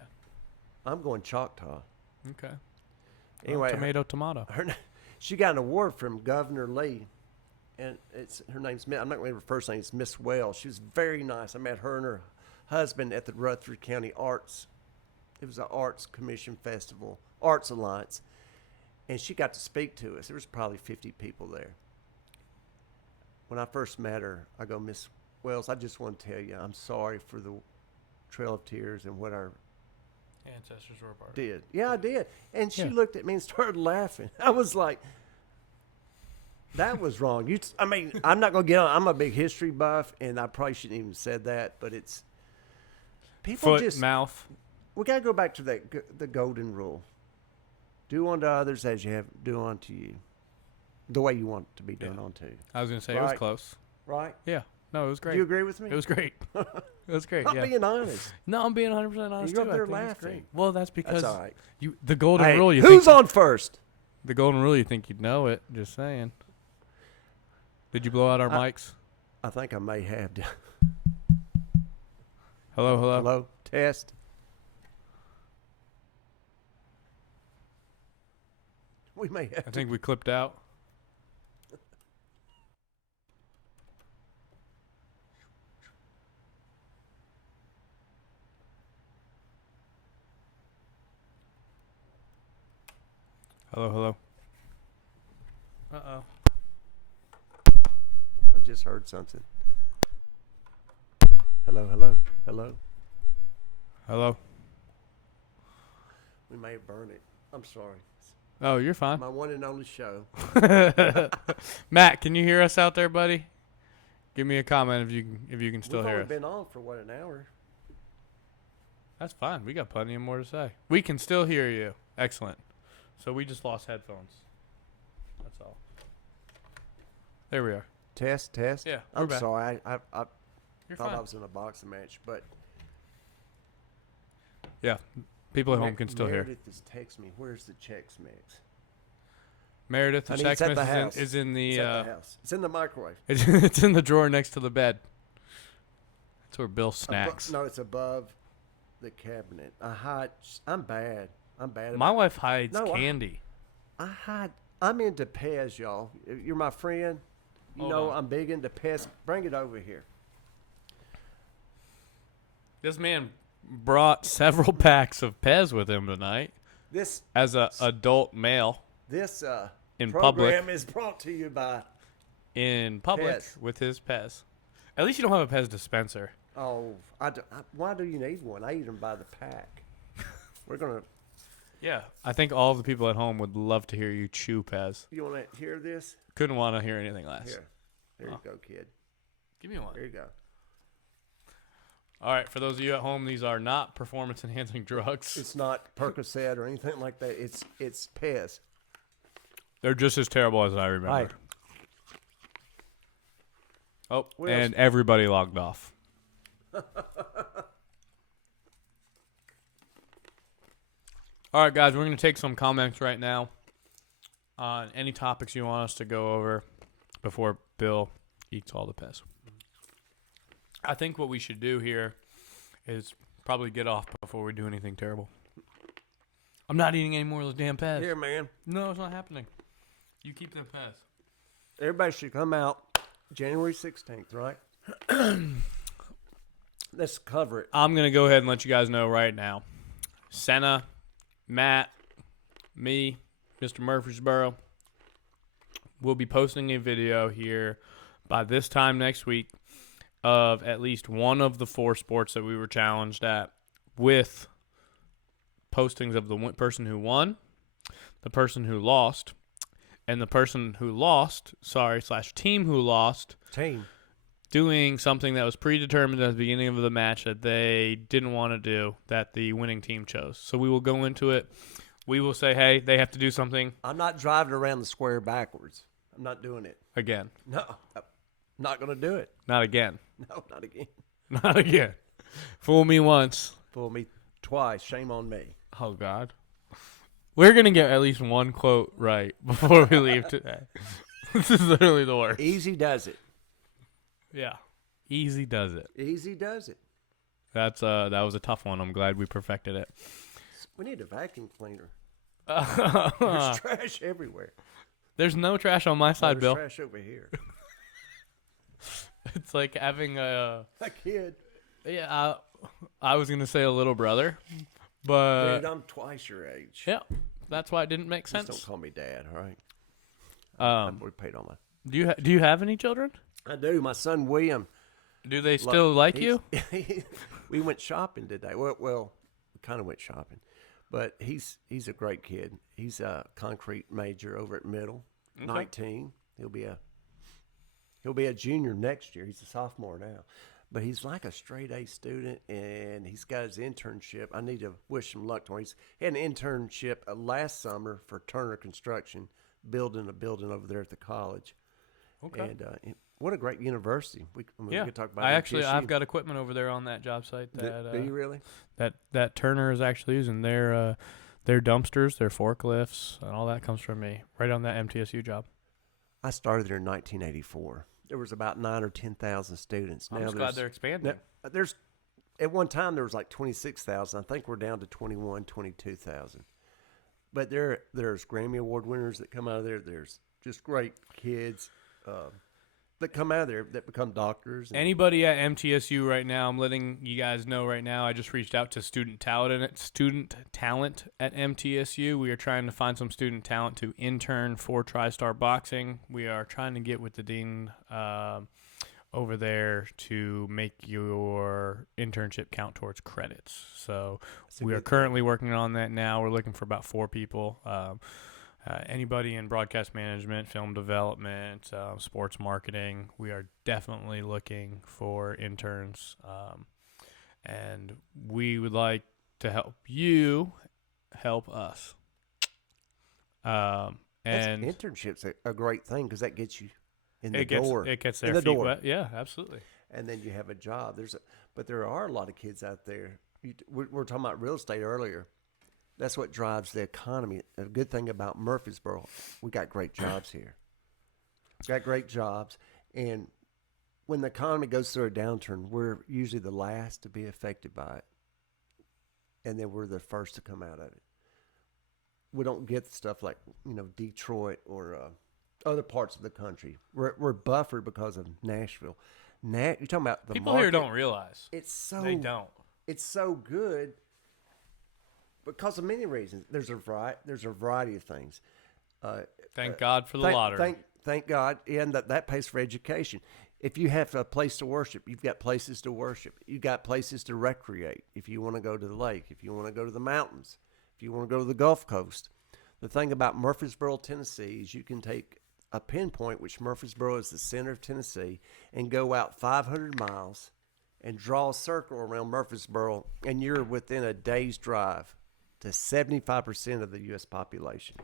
I'm going Choctaw. Okay. Anyway, tomato. She got an award from Governor Lee, and her name's, I'm not going to remember her first name. It's Miss Wells. She was very nice. I met her and her husband at the Rutherford County Arts. It was an Arts Commission Festival, Arts Alliance, and she got to speak to us. There was probably 50 people there. When I first met her, I go, Miss Wells, I just want to tell you, I'm sorry for the Trail of Tears and what our ancestors were a part of. Did. Yeah, I did. And she looked at me and started laughing. I was like, that was wrong. I'm not going to get on. I'm a big history buff, and I probably shouldn't even said that, but it's people mouth. We got to go back to the golden rule. Do unto others as you have do unto you. The way you want it to be done unto. I was going to say it was close. Right? Yeah. No, it was great. Do you agree with me? It was great. It was great. I'm being honest. No, I'm being 100% honest. You're too. up there I think laughing. it's great. Well, that's because all right. The golden rule. Who's on first? The golden rule. You think you'd know it? Just saying. Did you blow out our mics? I think I may have. Hello. Hello. Test. We may have. I think we clipped out. Hello. Uh-oh. just heard something. Hello, hello, hello. Hello. We may have burned it. I'm sorry. Oh, you're fine. My one and only show. Matt, can you hear us out there, buddy? Give me a comment if you can still We've hear only us. been on for what, an hour? That's fine. We got plenty more to say. We can still hear you. Excellent. So we just lost headphones. That's all. There we are. Test. Yeah, we're I'm back. sorry. I You're thought fine. I was in a boxing match, but Yeah. People at home can still hear. Meredith is texting me. Where's the Chex Mix? Meredith, the Honey, Chex it's at the Mix house. is in the It's at the house. It's in the microwave. it's in the drawer next to the bed. That's where Bill snacks. No, it's above the cabinet. I'm bad. My wife hides No, candy. I hide. I'm into Pez, y'all. You're my friend. You Hold know on. I'm big into Pez. Bring it over here. This man brought several packs of Pez with him tonight This as a adult male in public. program is brought to you by. in public Pez. with his Pez. At least you don't have a Pez dispenser. Oh, why do you need one? I eat them by the pack. We're gonna. Yeah. I think all of the people at home would love to hear you chew Pez. You want to hear this? Couldn't want to hear anything less. Here, there you Oh. go, kid. Give me one. There you go. All right, for those of you at home, these are not performance-enhancing drugs. It's not Percocet or anything like that. It's Pez. They're just as terrible as I remember. Right. Oh, What and else? everybody logged off. All right, guys, we're going to take some comments right now on any topics you want us to go over before Bill eats all the Pez. I think what we should do here is probably get off before we do anything terrible. I'm not eating any more of those damn Pez. Here, man. No, it's not happening. You keep them Pez. Everybody should come out January 16th, right? Let's cover it. I'm going to go ahead and let you guys know right now. Senna, Matt, me, Mr. Murfreesboro, we'll be posting a video here by this time next week of at least one of the 4 sports that we were challenged at, with postings of the person who won, the person who lost, and the person who lost, / team who lost, doing something that was predetermined at the beginning of the match that they didn't want to do, that the winning team chose. So we will go into it. We will say, hey, they have to do something I'm not driving around the square backwards. I'm not doing it. again. No, I'm not going to do it. Not again. No, not again. Not again. Fool me once. Fool me twice. Shame on me. Oh, God. We're going to get at least one quote right before we leave today. This is literally the worst. Easy does it. Yeah. Easy does it. Easy does it. That was a tough one. I'm glad we perfected it. We need a vacuum cleaner. There's trash everywhere. There's no trash on my side, There's Bill. trash over here. It's like having a kid. yeah. I was gonna say a little brother, but Dude, I'm twice your age. yeah, that's why it didn't make Just sense. don't call me dad, all right? We paid all my. Do you have any children? I do. My son William. Do they still like you? We went shopping today. Well, we kind of went shopping, but he's a great kid. He's a concrete major over at Middle. Okay. 19. He'll be a junior next year. He's a sophomore now, but he's like a straight A student, and he's got his internship. I need to wish him luck to him. He had an internship last summer for Turner Construction, building a building over there at the college. Okay. And what a great university. We could talk about I've got equipment over there on that job site. That, do you really? That Turner is actually using their dumpsters, their forklifts, and all that comes from me. Right on that MTSU job. I started there in 1984. There was about 9,000 or 10,000 students. I'm just glad they're expanding. There's at one time there was like 26,000. I think we're down to 21, 22,000. But there's Grammy Award winners that come out of there. There's just great kids. that come out of there that become doctors. Anybody at MTSU right now, I'm letting you guys know right now, I just reached out to student talent at MTSU. We are trying to find some student talent to intern for TriStar Boxing. We are trying to get with the dean over there to make your internship count towards credits. So we are currently working on that now. We're looking for about 4 people. Anybody in broadcast management, film development, sports marketing, we are definitely looking for interns. And we would like to help you help us. And internship's a great thing because that gets you in the door. It gets their feet wet. Yeah, absolutely. And then you have a job. But there are a lot of kids out there. We're talking about real estate earlier. That's what drives the economy. A good thing about Murfreesboro, we got great jobs here. Got great jobs. And when the economy goes through a downturn, we're usually the last to be affected by it. And then we're the first to come out of it. We don't get stuff like, Detroit or other parts of the country. We're buffered because of Nashville. You're talking about the people market. Here don't realize. They don't. It's so good. Because of many reasons. There's a variety of things. Thank God for the lottery. Thank God. And that pays for education. If you have a place to worship, you've got places to worship. You've got places to recreate. If you want to go to the lake, if you want to go to the mountains, if you want to go to the Gulf Coast. The thing about Murfreesboro, Tennessee, is you can take a pinpoint, which Murfreesboro is the center of Tennessee, and go out 500 miles and draw a circle around Murfreesboro, and you're within a day's drive to 75% of the U.S. population.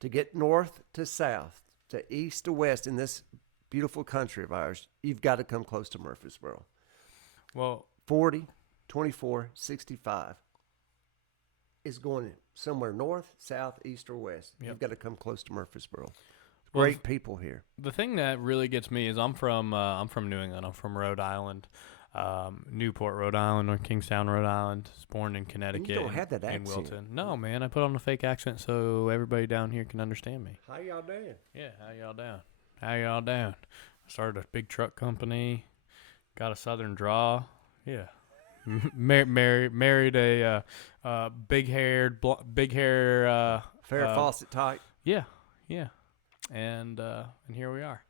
To get north to south, to east to west in this beautiful country of ours, you've got to come close to Murfreesboro. Well, 40, 24, 65 is going somewhere north, south, east, or west. Yep. You've got to come close to Murfreesboro. Great people here. The thing that really gets me is I'm from New England. I'm from Rhode Island. Newport, Rhode Island, or Kingstown, Rhode Island. Was born in Connecticut. You don't have that accent. In Wilton. No, man. I put on a fake accent so everybody down here can understand me. How y'all doing? Yeah, how y'all doing? I started a big truck company. Got a southern draw. Yeah. Married a big hair. Farrah Fawcett type. Yeah. And here we are.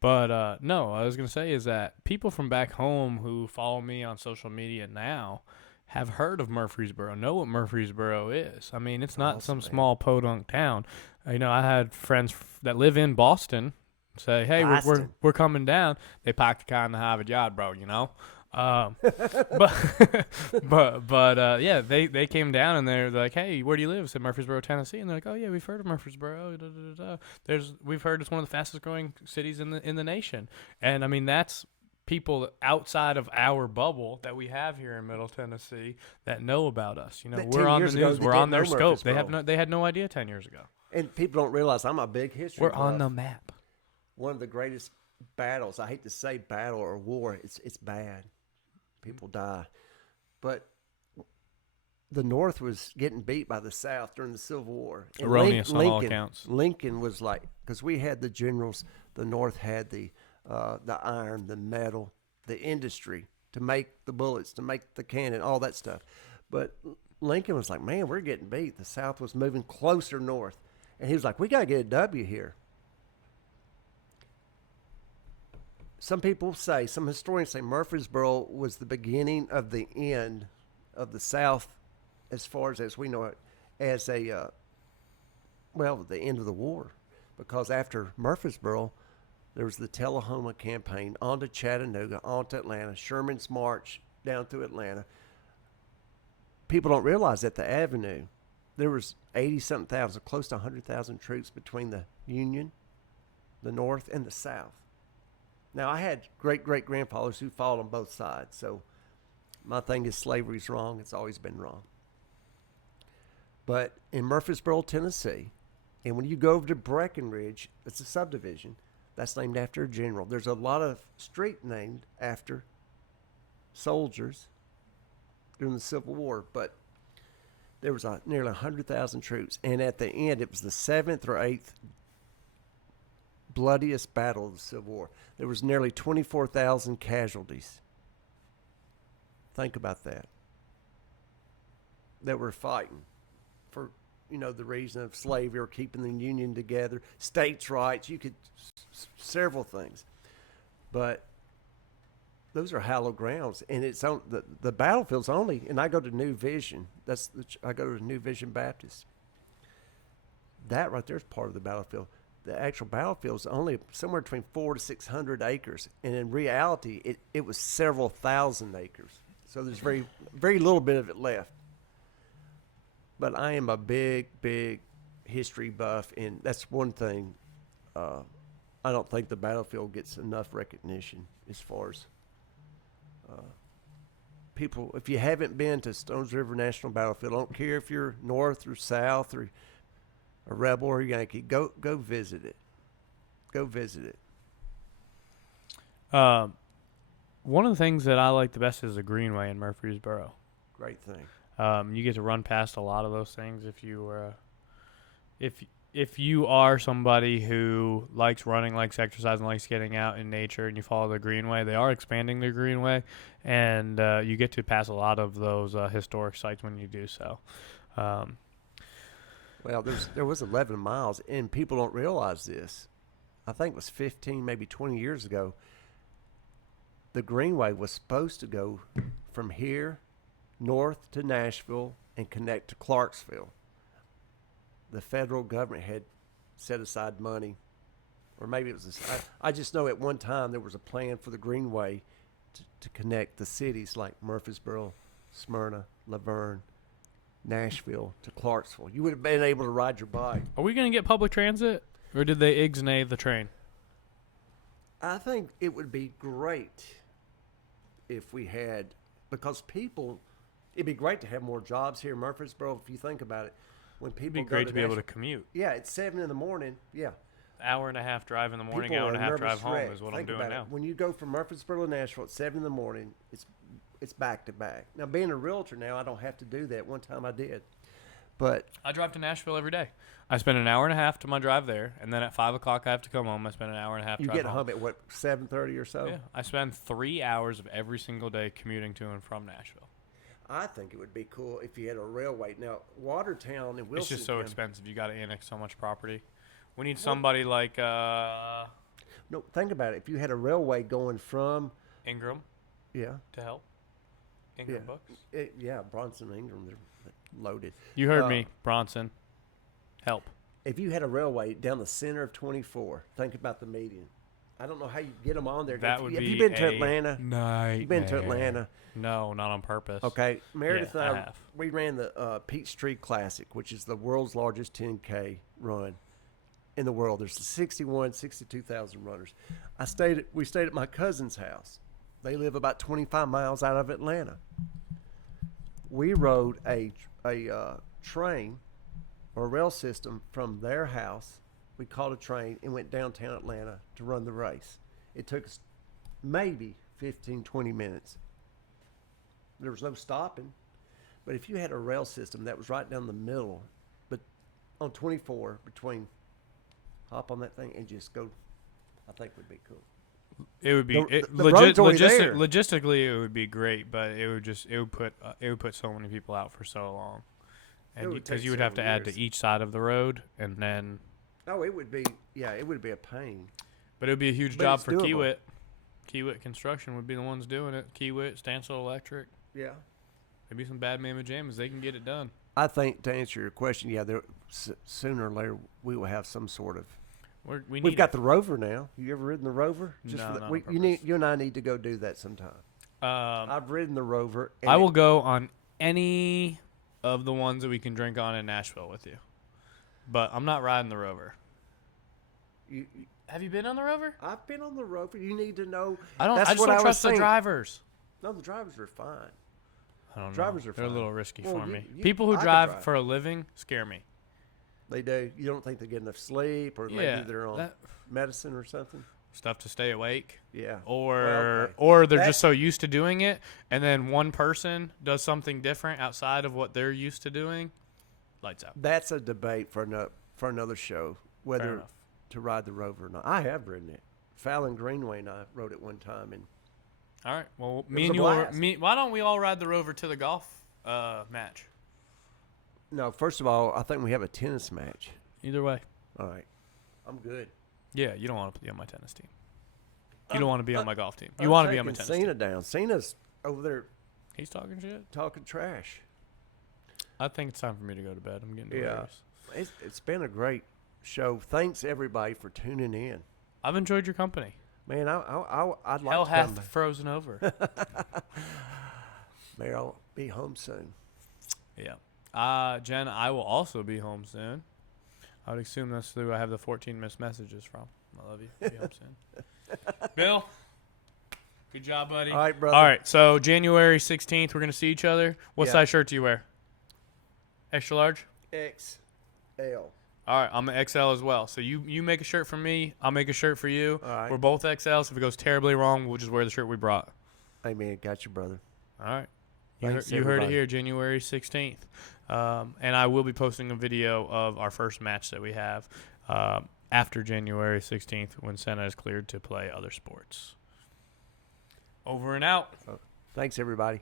But no, I was going to say is that people from back home who follow me on social media now have heard of Murfreesboro, know what Murfreesboro is. I mean, it's not some small podunk town. I had friends that live in Boston say, hey, we're coming down. They packed the car in the Harvard Yard, bro, but yeah, they came down and they're like, hey, where do you live? I said Murfreesboro, Tennessee, and they're like, oh yeah, we've heard of Murfreesboro. We've heard it's one of the fastest growing cities in the nation, and I mean that's people outside of our bubble that we have here in Middle Tennessee that know about us. We're on the news, we're on their scope. They had no idea 10 years ago, and people don't realize I'm a big history. We're on the map. One of the greatest battles. I hate to say battle or war. It's bad. People die. But the North was getting beat by the South during the Civil War. And erroneous on all accounts. Lincoln was like, because we had the generals, the North had the iron, the metal, the industry to make the bullets, to make the cannon, all that stuff. But Lincoln was like, man, we're getting beat. The South was moving closer north. And he was like, we got to get a W here. Some historians say Murfreesboro was the beginning of the end of the South as far as we know it, as the end of the war. Because after Murfreesboro, there was the Tullahoma campaign, on to Chattanooga, on to Atlanta, Sherman's march down through Atlanta. People don't realize that the Avenue, there was 80-something thousand, close to 100,000 troops between the Union, the North, and the South. Now, I had great-great-grandfathers who fought on both sides, so my thing is slavery's wrong. It's always been wrong. But in Murfreesboro, Tennessee, and when you go over to Breckenridge, it's a subdivision. That's named after a general. There's a lot of street named after soldiers during the Civil War, but there was nearly 100,000 troops. And at the end, it was the 7th or 8th bloodiest battle of the Civil War. There was nearly 24,000 casualties. Think about that. That were fighting for, the reason of slavery or keeping the Union together, states' rights. You could several things, but those are hallowed grounds, and it's on the battlefield's only. And I go to New Vision. I go to New Vision Baptist. That right there is part of the battlefield. The actual battlefield is only somewhere between 400 to 600 acres, and in reality, it was several thousand acres. So there's very, very little bit of it left. But I am a big, big history buff, and that's one thing. I don't think the battlefield gets enough recognition as far as people. If you haven't been to Stones River National Battlefield, I don't care if you're north or south or a Rebel or a Yankee, go visit it. Go visit it. One of the things that I like the best is the Greenway in Murfreesboro. Great thing. You get to run past a lot of those things if you are somebody who likes running, likes exercising, likes getting out in nature, and you follow the Greenway. They are expanding the Greenway, and you get to pass a lot of those historic sites when you do so. Well, there was 11 miles, and people don't realize this. I think it was 15, maybe 20 years ago. The Greenway was supposed to go from here north to Nashville and connect to Clarksville. The federal government had set aside money, or maybe it was I just know at one time there was a plan for the Greenway to connect the cities like Murfreesboro, Smyrna, Laverne, Nashville to Clarksville. You would have been able to ride your bike. Are we going to get public transit, or did they ixnay the train? I think it would be great if we had, because it'd be great to have more jobs here in Murfreesboro if you think about it. When people It'd be great to be able to commute. Yeah, it's 7 in the morning. Yeah. Hour and a half drive in the morning, People hour and a are half drive nervous home wreck. is what Think I'm doing about now. it. When you go from Murfreesboro to Nashville at 7 in the morning, it's back to back. Now, being a realtor now, I don't have to do that. One time I did. But I drive to Nashville every day. I spend an hour and a half to my drive there, and then at 5 o'clock I have to come home. I spend an hour and a half you drive get home at, 7:30 or so? Yeah, I spend 3 hours of every single day commuting to and from Nashville. I think it would be cool if you had a railway. Now, Watertown and Wilson. It's just so expensive. You got to annex so much property. We need somebody like No, think about it. If you had a railway going from Ingram to help. Ingram Books. Bronson and Ingram, they're loaded. You heard me, Bronson. Help. If you had a railway down the center of 24, think about the median. I don't know how you get them on there. Have you been to Atlanta? Nightmare. You've been to Atlanta? No, not on purpose. Okay, Meredith Yeah, and I have. we ran the Peachtree Classic, which is the world's largest 10K run in the world. There's 62,000 runners. We stayed at my cousin's house. They live about 25 miles out of Atlanta. We rode a train or rail system from their house. We caught a train and went downtown Atlanta to run the race. It took us maybe 15, 20 minutes. There was no stopping. But if you had a rail system that was right down the middle, but on 24 hop on that thing and just go, I think would be cool. It would be the road's already there. Logistically it would be great, but it would put so many people out for so long, and because you would have to add to each side of the road, and then it would be a pain. But it would be a huge But job it's for doable. Kiewit. Kiewit Construction would be the ones doing it. Kiewit, Stansel Electric. Yeah. Maybe some bad mamma jammas. They can get it done. I think to answer your question, sooner or later we will have some sort of. We've got the Rover now. You ever ridden the Rover? No, for not on you and I need to go do that sometime. I've ridden the Rover. And I will go on any of the ones that we can drink on in Nashville with you, but I'm not riding the Rover. Have you been on the Rover? I've been on the Rover. You need to know. I don't. That's I just what don't was trust the saying. drivers. No, the drivers are fine. I don't Drivers know. are They're a fine. little risky Well, for you- me. you- People who I could drive drive. for a living scare me. They do. You don't think they get enough sleep, or maybe they're on medicine or something. Stuff to stay awake. Yeah. Or Well, okay. they're just so used to doing it, and then one person does something different outside of what they're used to doing. Lights out. That's a debate for another show. Fair enough. to ride the Rover or not. I have ridden it. Fallon Greenway and I rode it one time, and all right. Well, why don't we all ride the Rover to the golf match? no. First of all, I think we have a tennis match. Either way. All right, I'm good. Yeah, you don't want to be on my tennis team. You don't want to be on my golf team. You I'm want to be on my taking tennis Cena team. down. Cena's over there He's talking shit. talking trash. I think it's time for me to go to bed. I'm getting Yeah, delirious. it's been a great show. Thanks everybody for tuning in. I've enjoyed your company. Man, I'd like Hell to hath come. frozen over. Maybe I'll be home soon. Yeah. Jen, I will also be home soon. I would assume that's who I have the 14 missed messages from. I love you. Be home soon. Bill, good job, buddy. All right, brother. All right, so January 16th, we're going to see each other. What Yeah. size shirt do you wear? Extra large? XL. All right, I'm an XL as well. So you make a shirt for me. I'll make a shirt for you. All right. We're both XLs. If it goes terribly wrong, we'll just wear the shirt we brought. Hey, man, got you, brother. All right. Thanks, You heard it everybody. here, January 16th. And I will be posting a video of our first match that we have after January 16th when Senna is cleared to play other sports. Over and out. Thanks, everybody.